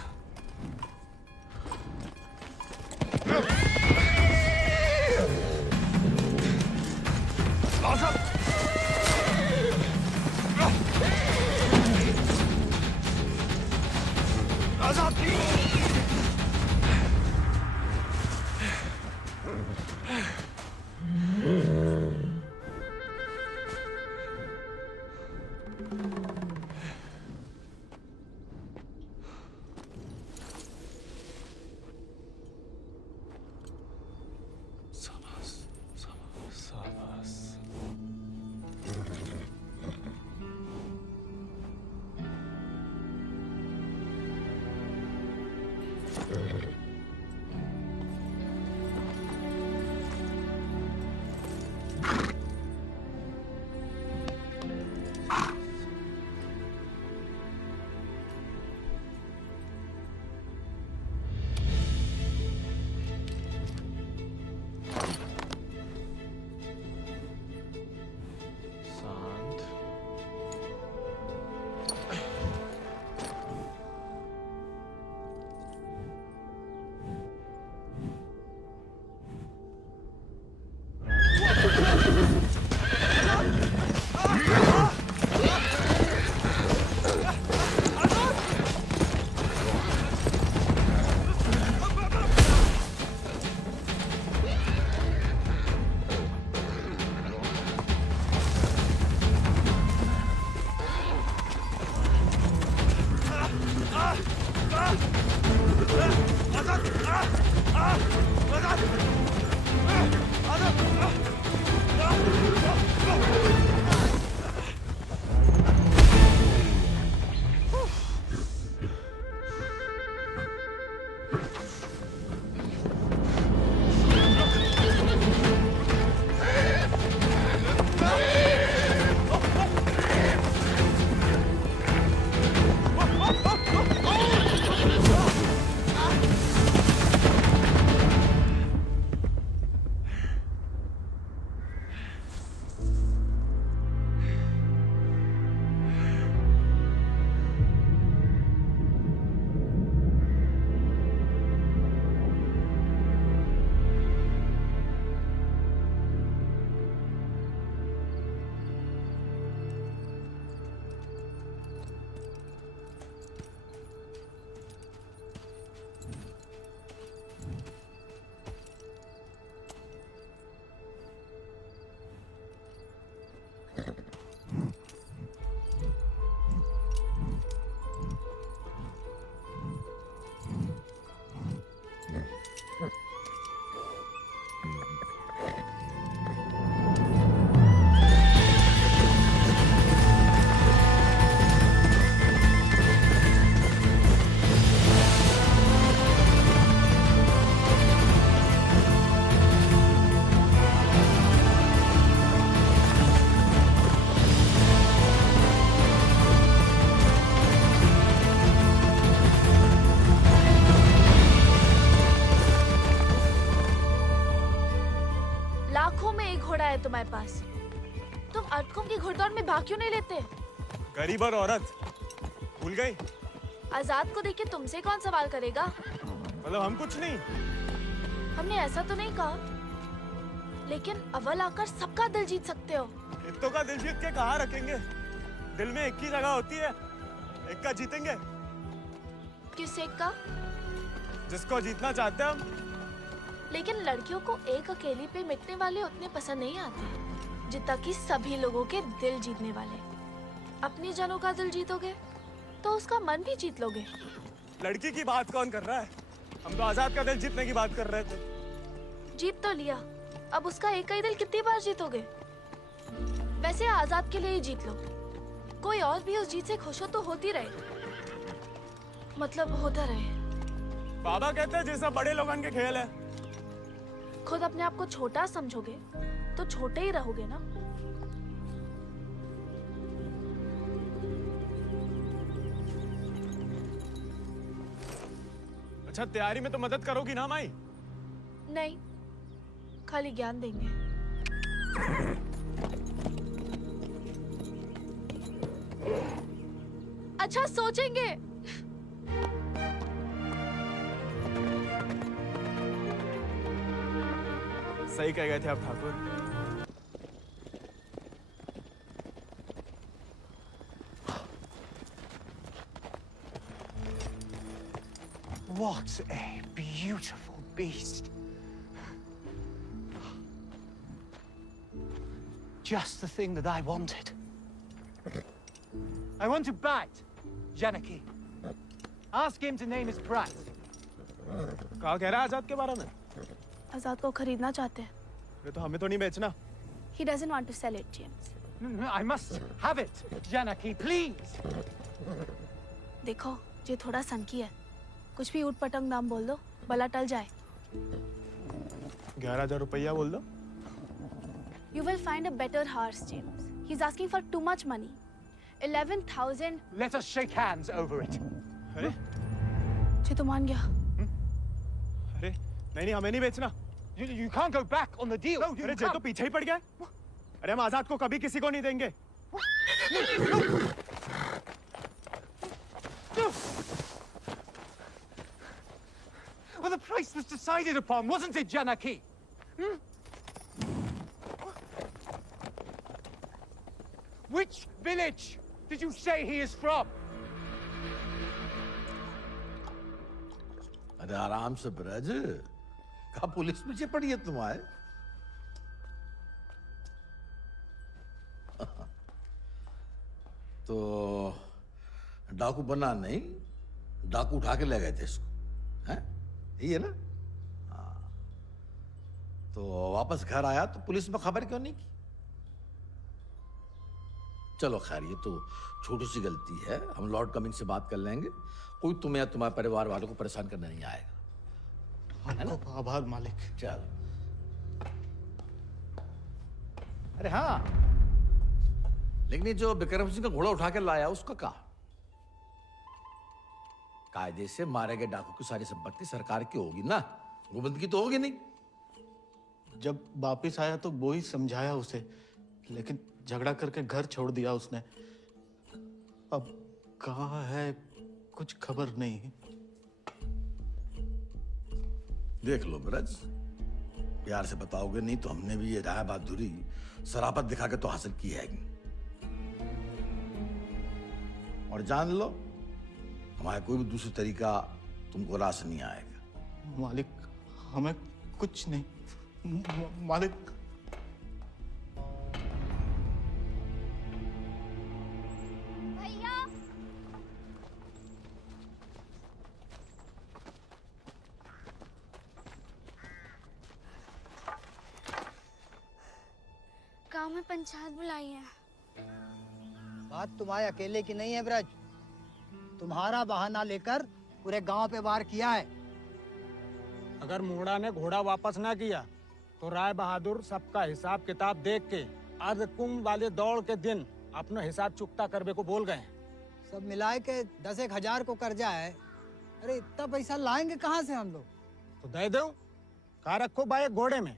लाखों में एक घोड़ा है तुम्हारे पास। तुम अटकों की घुड़दौड़ में भाग क्यों नहीं लेते? गरीब और औरत भूल गई? आजाद को देख के तुमसे कौन सवाल करेगा? मतलब हम कुछ नहीं। हमने ऐसा तो नहीं कहा, लेकिन अव्वल आकर सबका दिल जीत सकते हो। इत्तों का दिल जीत के कहाँ रखेंगे? दिल में एक ही जगह होती है, एक का जीतेंगे। किस एक का? जिसको जीतना चाहते हैं हम। लेकिन लड़कियों को एक अकेली पे मिटने वाले उतने पसंद नहीं आते जितना कि सभी लोगों के दिल जीतने वाले। अपनी जनों का दिल जीतोगे तो उसका मन भी जीत लोगे। लड़की की बात कौन कर रहा है? हम तो आजाद का दिल जीतने की बात कर रहे थे। जीत तो लिया, अब उसका एक ही दिल कितनी बार जीतोगे? वैसे आजाद के लिए ही जीत लो। कोई और भी उस जीत से खुश हो तो होती रहे, मतलब होता रहे। बाबा कहते हैं जैसा बड़े लोगों के खेल है। खुद अपने आप को छोटा समझोगे तो छोटे ही रहोगे ना। अच्छा, तैयारी में तो मदद करोगी ना माई? नहीं, खाली ज्ञान देंगे। अच्छा, सोचेंगे। सही कह गए थे आप Thakur. What a beautiful beast. Just the thing that I wanted. I want to bite Janaki. Ask him to name his price. कहा कह रहा है आजाद के बारे में? आजाद को खरीदना चाहते हैं। ये तो हमें तो नहीं बेचना। He doesn't want to sell it, James. No, I must have it, Janaki, please. देखो, ये थोड़ा सनकी है। कुछ भी ऊट-पटंग दाम बोल दो, भला टल जाए। 11,000 रुपया बोल दो। You will find a better horse, James. He's asking for too much money. 11,000. Let us shake hands over it. अरे? ये तो मान गया। अरे, नहीं, हमें नहीं बेचना। You can't go back on the deal. No, अरे, ये तो पीछे ही पड़ गया। अरे, हम आजाद को कभी किसी को नहीं देंगे। Well, the price was decided upon, wasn't it, Janaki? Which village did you say he is from? अरे आराम से ब्रज, कहा पुलिस पीछे पड़ी है तुम्हारे? तो डाकू बना नहीं, डाकू उठा के ले गए थे इसको, हैं? यही है ना? हाँ। तो वापस घर आया तो पुलिस में खबर क्यों नहीं की? चलो खैर, ये तो छोटी सी गलती है, हम लॉर्ड कमिंग से बात कर लेंगे। कोई तुम्हें या तुम्हारे परिवार वालों को परेशान करने नहीं आएगा। आपको आभार मालिक। चल। अरे हाँ, लेकिन ये जो विक्रम सिंह का घोड़ा उठा के लाया उसका कहा? कायदे से मारे गए डाकू की सारी संपत्ति सरकार की होगी ना, गोविंद की तो होगी नहीं। जब वापिस आया तो वो ही समझाया उसे, लेकिन झगड़ा करके घर छोड़ दिया उसने। अब कहाँ है कुछ खबर नहीं। देख लो ब्रज, प्यार से बताओगे नहीं तो हमने भी ये राय बहादुरी शराफत दिखा के तो हासिल की है। और जान लो, हमारा कोई भी दूसरी तरीका तुमको रास नहीं आएगा। मालिक, हमें कुछ नहीं। मालिक, भैया, गांव में पंचायत बुलाई है। बात तुम्हारे अकेले की नहीं है ब्रज, तुम्हारा बहाना लेकर पूरे गांव पे वार किया है। अगर मूड़ा ने घोड़ा वापस ना किया तो राय बहादुर सबका हिसाब किताब देख के अर्ध कुंभ वाले दौड़ के दिन अपना हिसाब चुकता करने को बोल गए। सब मिलाए के 10,000 को कर्जा है। अरे इतना पैसा लाएंगे कहाँ से हम लोग? तो दे दो, कहा रखो भाई घोड़े में।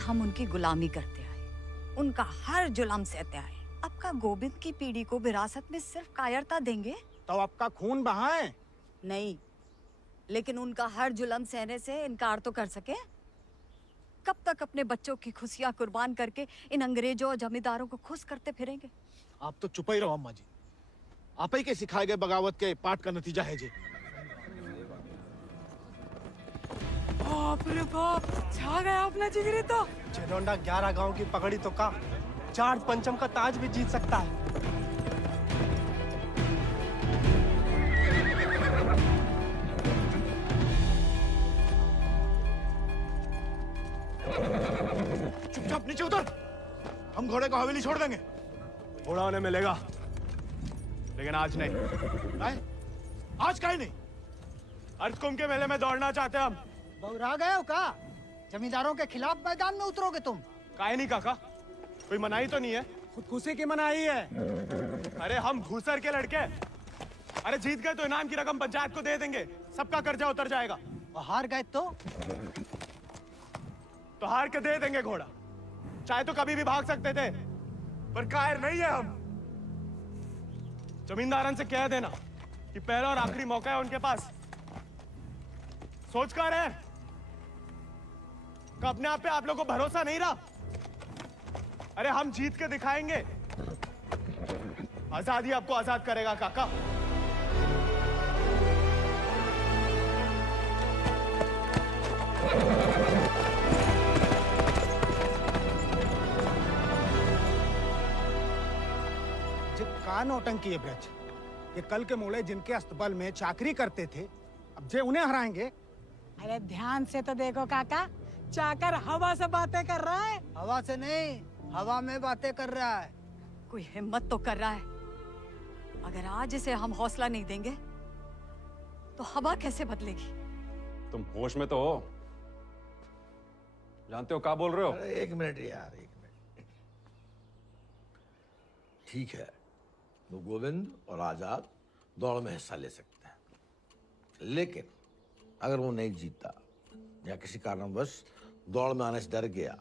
हम उनकी गुलामी करते आए, उनका हर जुल्म सहते आए। आपका गोविंद की पीढ़ी को विरासत में सिर्फ कायरता देंगे तो आपका खून बहाए? नहीं, लेकिन उनका हर जुल्म सहने से इनकार तो कर सके। कब तक अपने बच्चों की खुशियां कुर्बान करके इन अंग्रेजों और जमींदारों को खुश करते फिरेंगे? आप तो चुप ही रहो अम्मा जी। आप ही के सिखाए गए बगावत के पाठ का नतीजा है जी। बाप रे बाप, छा गया अपना जिगरी तो। जेलोंडा 11 गांव की पकड़ी तो का 4 पंचम का ताज भी जीत सकता है। चुपचाप नीचे उतर, हम घोड़े को हवेली छोड़ देंगे। घोड़ा उन्हें मिलेगा, लेकिन आज नहीं। आज काहे नहीं? अर्थ कुंभ के मेले में दौड़ना चाहते हैं हम। बौरा गए हो का? जमींदारों के खिलाफ मैदान में उतरोगे तुम? काहे नहीं काका, कोई मनाही तो नहीं है? खुदकुशी की मनाही है। अरे हम घूसर के लड़के, अरे जीत गए तो इनाम की रकम पंचायत को दे देंगे, सबका कर्जा उतर जाएगा। और हार गए तो हार के दे देंगे घोड़ा, चाहे तो कभी भी भाग सकते थे, पर कायर नहीं है हम। जमींदारन से कह देना कि पहला और आखिरी मौका है उनके पास। सोच कर है कि अपने आप पे आप लोगों को भरोसा नहीं रहा? अरे हम जीत के दिखाएंगे, आजादी आपको आजाद करेगा काका। का नौटंकी है ब्रज, ये कल के मोड़े जिनके अस्तबल में चाकरी करते थे, अब जे उन्हें हराएंगे। अरे ध्यान से तो देखो काका, चाकर हवा से बातें कर रहा है। हवा से नहीं, हवा में बातें कर रहा है। कोई हिम्मत तो कर रहा है। अगर आज इसे हम हौसला नहीं देंगे तो हवा कैसे बदलेगी? तुम होश में तो हो? जानते हो क्या बोल रहे हो? अरे एक मिनट यार, एक मिनट। ठीक है, वो गोविंद और आजाद दौड़ में हिस्सा ले सकते हैं, लेकिन अगर वो नहीं जीता या किसी कारणवश दौड़ में आने से डर गया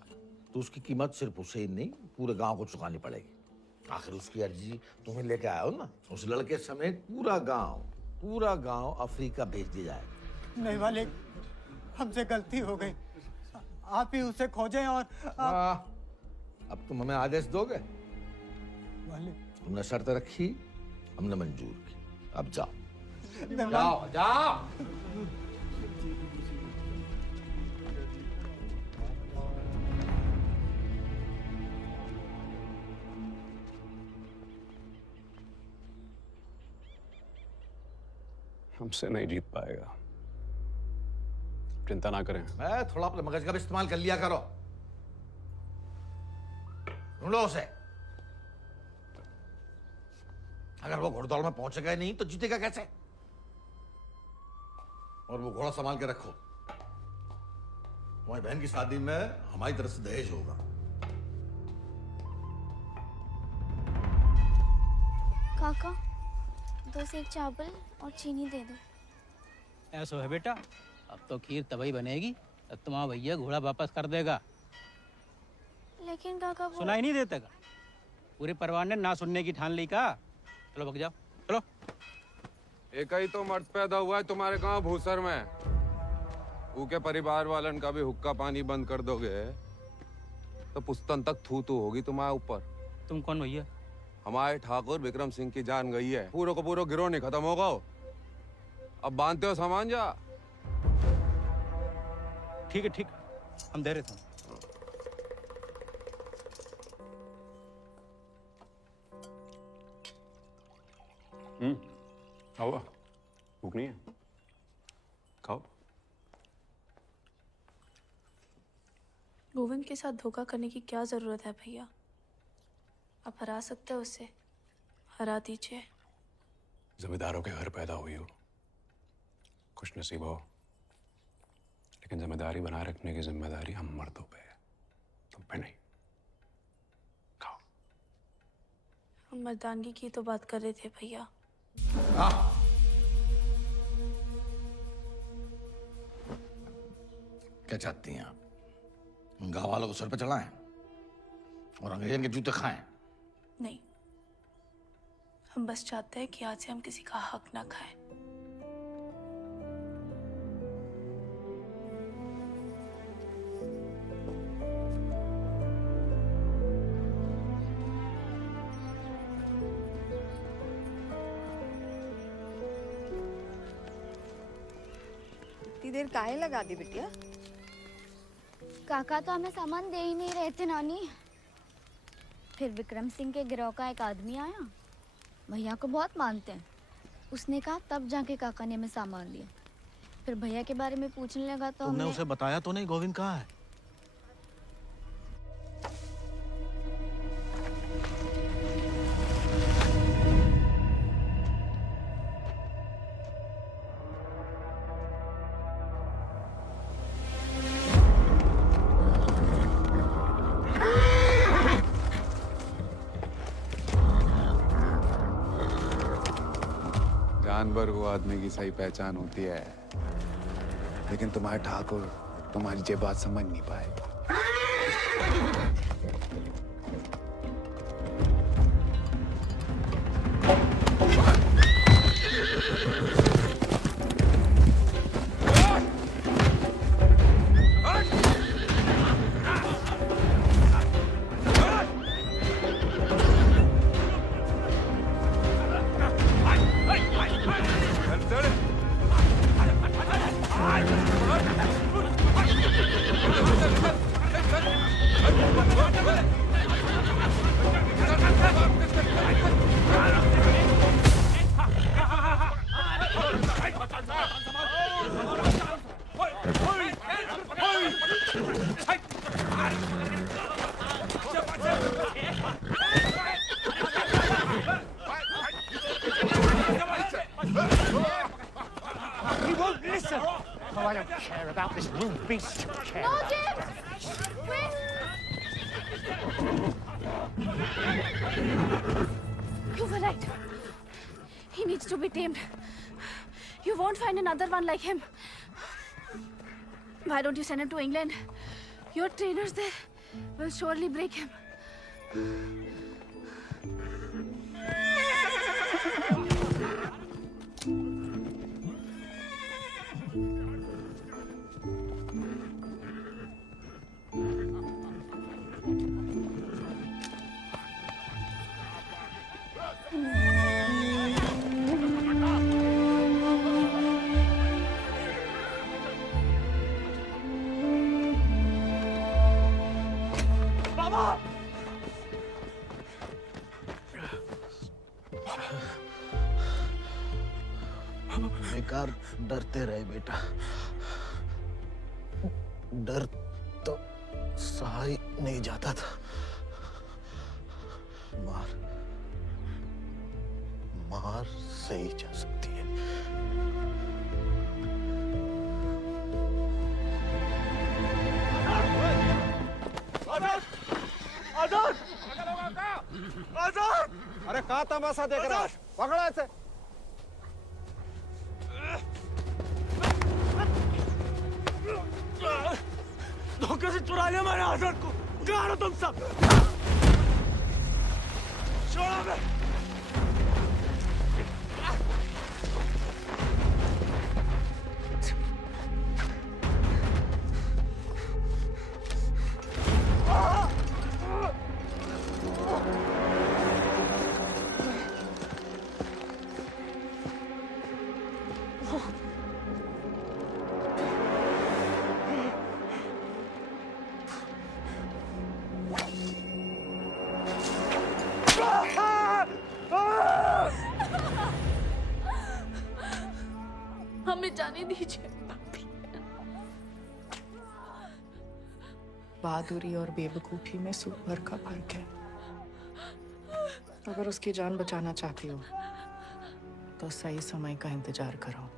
तो उसकी कीमत सिर्फ उसे ही नहीं पूरे गांव को चुकानी पड़ेगी। आखिर उसकी अर्जी तुम्हें लेके आया हो ना। उस लड़के समेत पूरा गांव अफ्रीका भेज दिया जाएगा। नहीं वाले, हमसे गलती हो गई, आप ही उसे खोजें। और अब तुम हमें आदेश दोगे? वाले तुमने शर्त रखी, हमने मंजूर की, अब जाओ। नहीं, जाओ जाओ। हमसे नहीं जीत पाएगा, चिंता ना करें। मैं थोड़ा अपने मगज का भी इस्तेमाल कर लिया करो। ढूंढो उसे। अगर वो घोड़दौड़ में पहुंचेगा ही नहीं तो जीतेगा कैसे? और वो घोड़ा संभाल के रखो, तुम्हारी बहन की शादी में हमारी तरफ से दहेज होगा। काका 2 सेक चावल और चीनी दे दो। ऐसा है बेटा, अब तो खीर तभी बनेगी तब तुम्हारा भैया घोड़ा वापस कर देगा। लेकिन काका वो... सुनाई नहीं देता का? पूरे परिवार ने ना सुनने की ठान ली का। चलो भग जाओ, चलो। एक ही तो मर्द पैदा हुआ है तुम्हारे गांव भूसर में, ऊके परिवार वालन का भी हुक्का पानी बंद कर दोगे तो पुस्तन तक थू थू होगी तुम्हारे ऊपर। तुम कौन भैया? हमारे ठाकुर विक्रम सिंह की जान गई है, पूरा को पूरा गिरोह नहीं खत्म होगा। अब बांधते हो सामान जा। ठीक है, ठीक, हम दे रहे थे। खाओ, भूख नहीं है? खाओ। गोविंद के साथ धोखा करने की क्या जरूरत है भैया? आप हरा सकते हो उसे, हरा दीजिए। जमींदारों के घर पैदा हुई हो, खुश नसीब हो, लेकिन जिम्मेदारी बनाए रखने की जिम्मेदारी हम मर्दों पे है, तुम पे नहीं। खाओ। हम मर्दानगी की तो बात कर रहे थे भैया। क्या चाहती हैं आप? गांव वालों को सर पे चढ़ाएं और अंग्रेजन के जूते खाएं। नहीं, हम बस चाहते हैं कि आज से हम किसी का हक ना खाएं। इतनी देर काहे लगा दी बिटिया? काका तो हमें सामान दे ही नहीं रहे थे नानी। फिर विक्रम सिंह के गिरोह का एक आदमी आया, भैया को बहुत मानते हैं। उसने कहा तब जाके काका ने हमें सामान दिया। फिर भैया के बारे में पूछने लगा तो तुमने हमने उसे बताया तो नहीं गोविंद कहाँ है? जानवर को आदमी की सही पहचान होती है, लेकिन तुम्हारे ठाकुर तुम्हारी ये बात समझ नहीं पाए। He won't listen. Oh, I don't care about this new beast. Care No, about James! Wait! You were right. He needs to be tamed. You won't find another one like him. Why don't you send him to England? Your trainers there will surely break him. बेकार डरते रहे बेटा। डर तो सहा ही नहीं जाता था। मार मार सही जा सकती है। आजाद! आजाद! अरे कहाँ तमाशा देख रहा है? पकड़ो ऐसे। धोखे से चुरा लिया मैंने आजाद को। कहाँ हो तुम सब? छोड़ो बे। हमें जाने दीजिए। बहादुरी और बेवकूफी में सूप भर का फर्क है। अगर उसकी जान बचाना चाहती हो तो सही समय का इंतजार करो।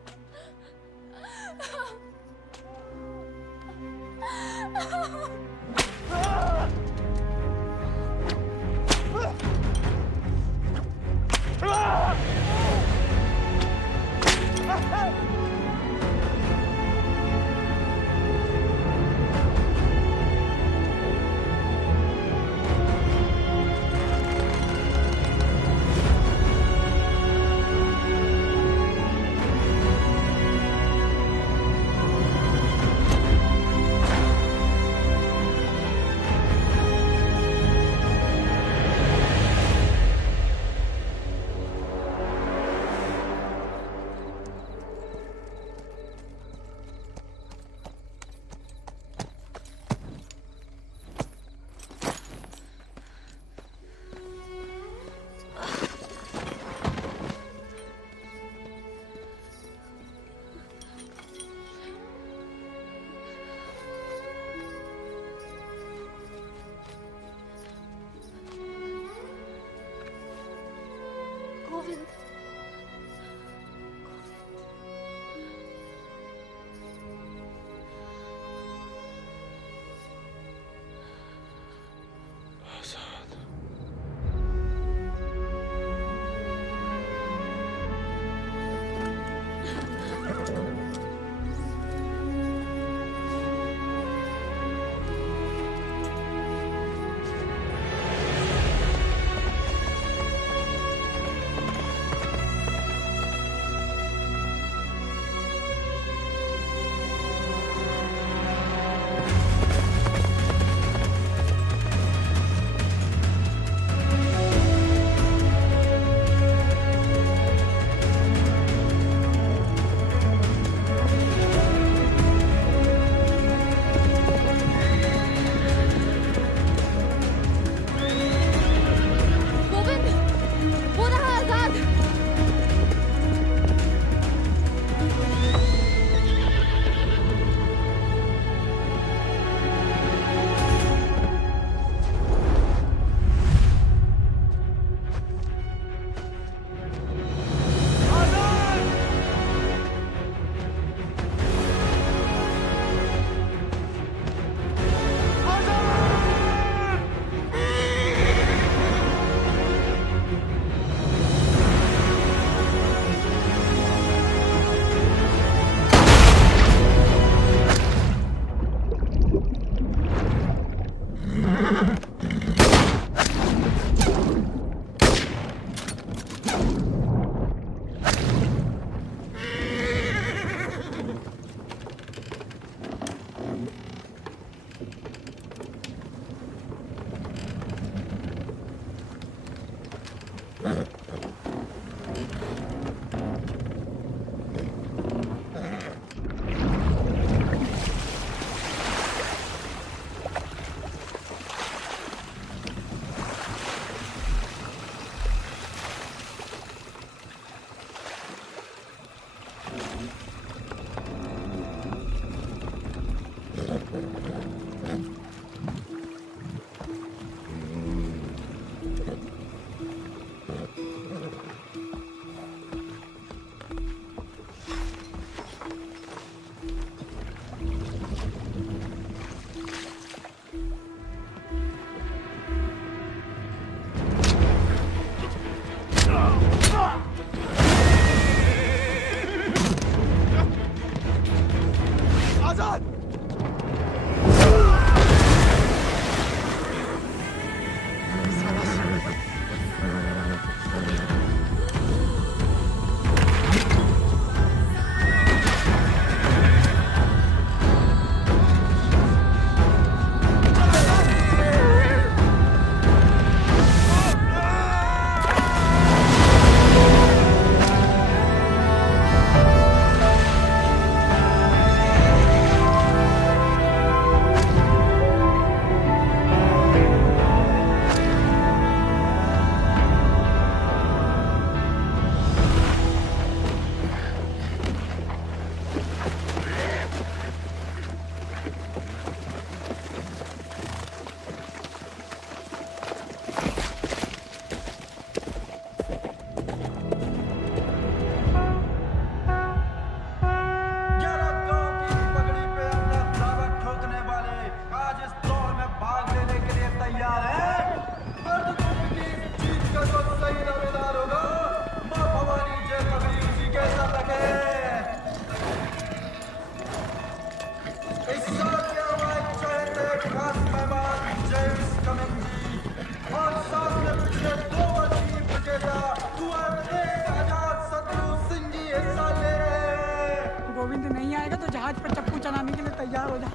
जहाज पर चप्पू चलाने के लिए तैयार हो जा।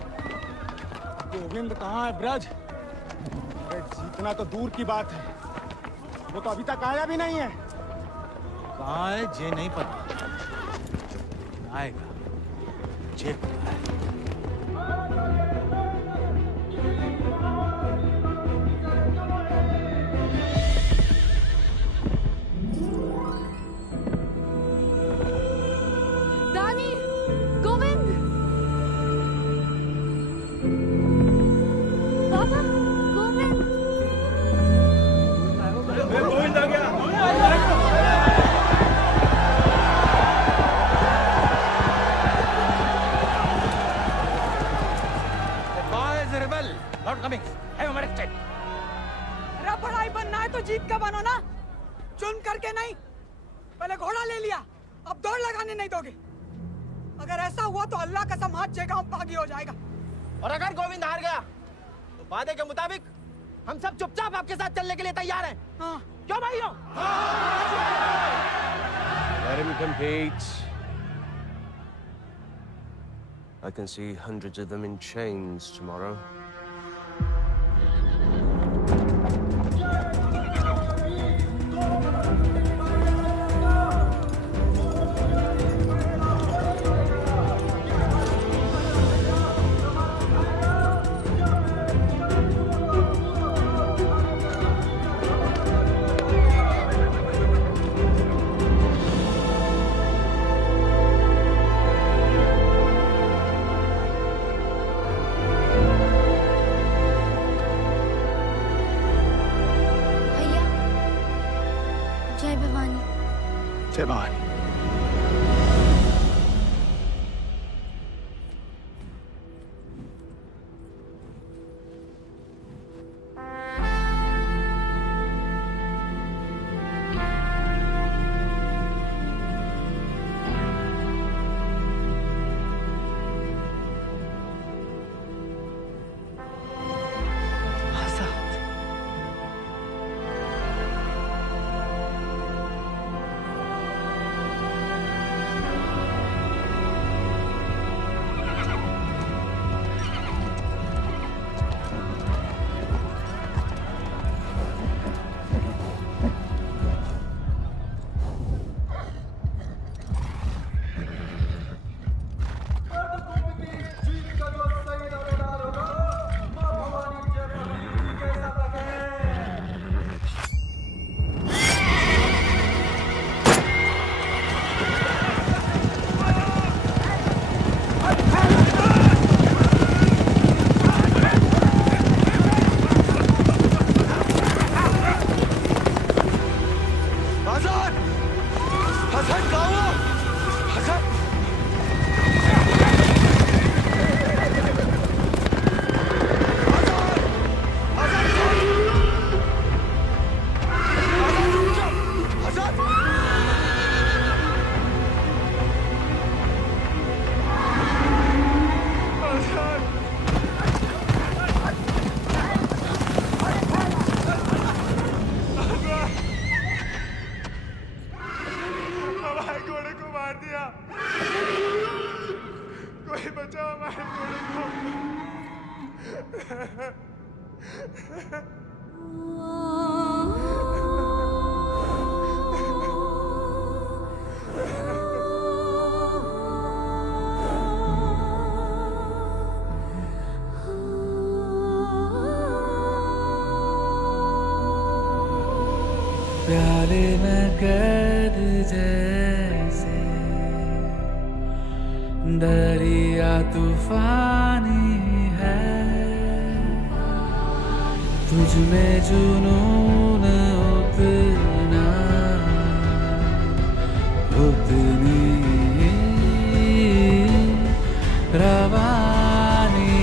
गोविंद कहाँ है ब्रज? अरे जीतना तो दूर की बात है, वो तो अभी तक आया भी नहीं है। कहाँ है ये नहीं पता, आएगा ये पता है। गोविंद आ गया। हार के नहीं, पहले घोड़ा ले लिया, अब दौड़ लगाने नहीं दोगे। अगर ऐसा हुआ तो अल्लाह कसम हाथ गांव बागी हो जाएगा। और अगर गोविंद हार गया तो वादे के मुताबिक हम सब चुपचाप आपके साथ चलने के लिए तैयार हैं। हाँ। क्यों भाइयों? Let him compete. I can see hundreds of them in chains tomorrow. जय भवानी। जय भवानी। प्याले में कैद जैसे दरिया तूफानी है, तुझ में जुनून उतना उतनी रवानी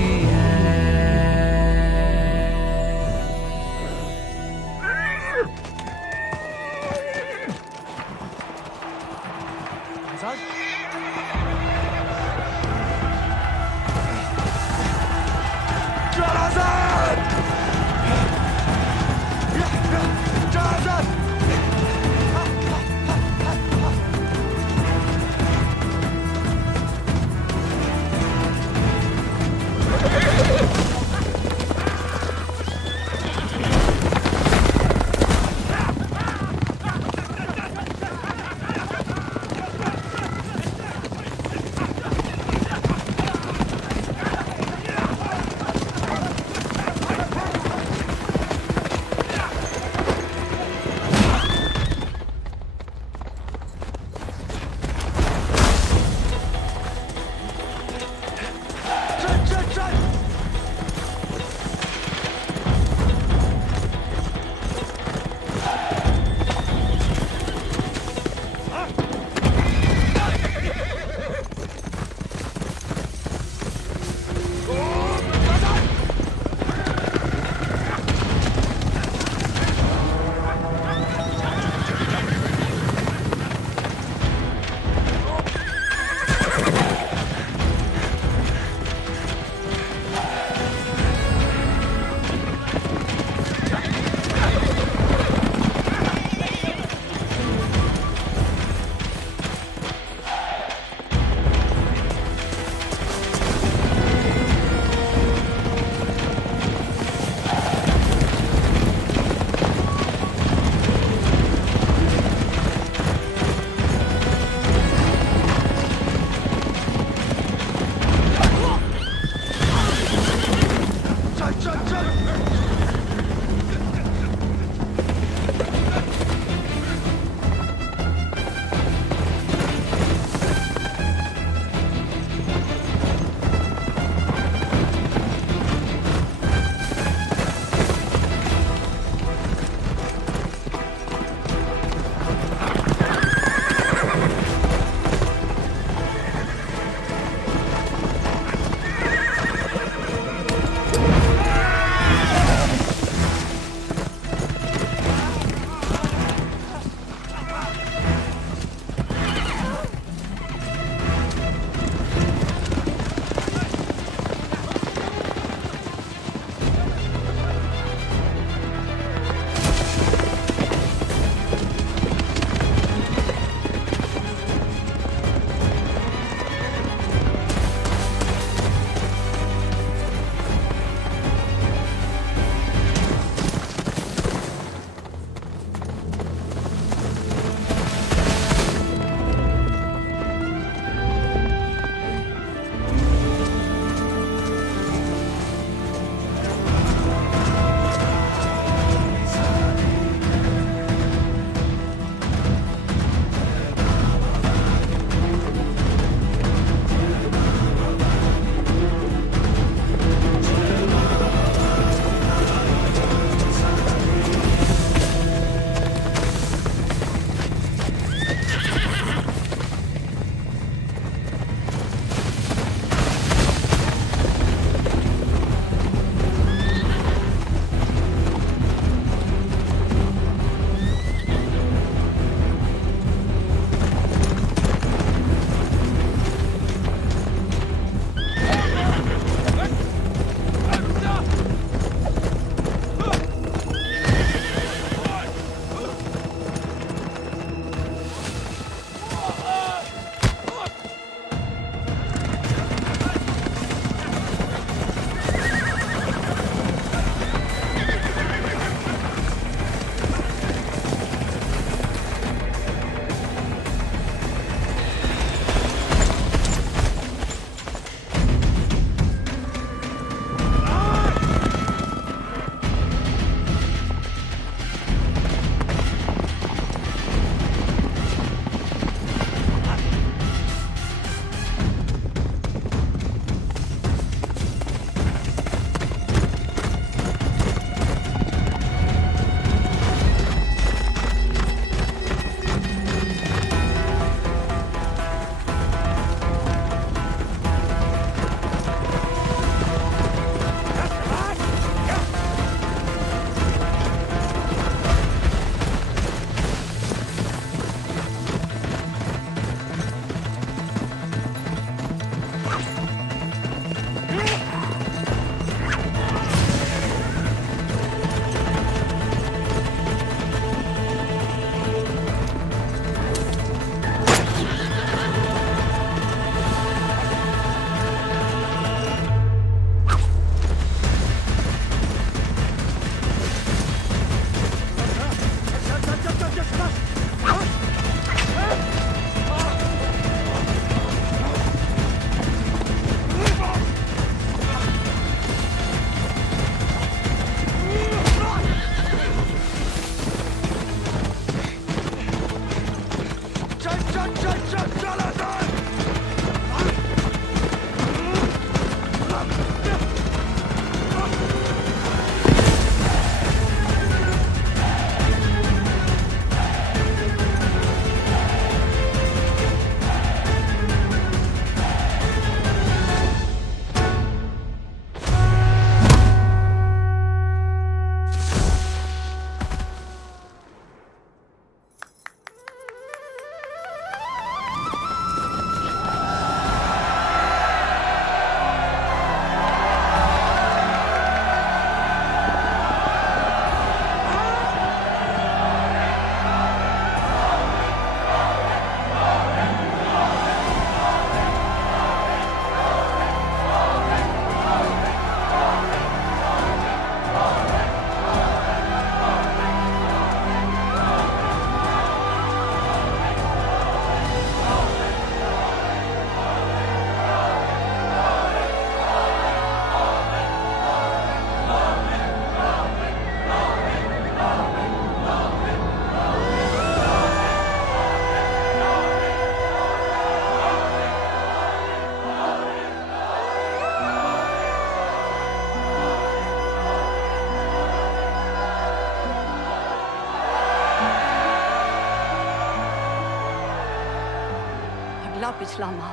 अगला पिछला माह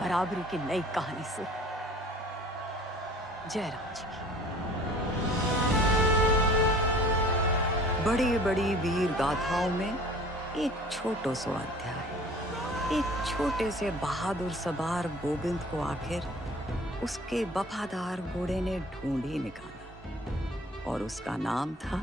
बराबरी की नई कहानी से जयराम जी की। बड़ी बड़ी वीर गाथाओं में एक छोटो सो अध्याय। एक छोटे से बहादुर सवार गोविंद को आखिर उसके वफादार घोड़े ने ढूंढ ही निकाला और उसका नाम था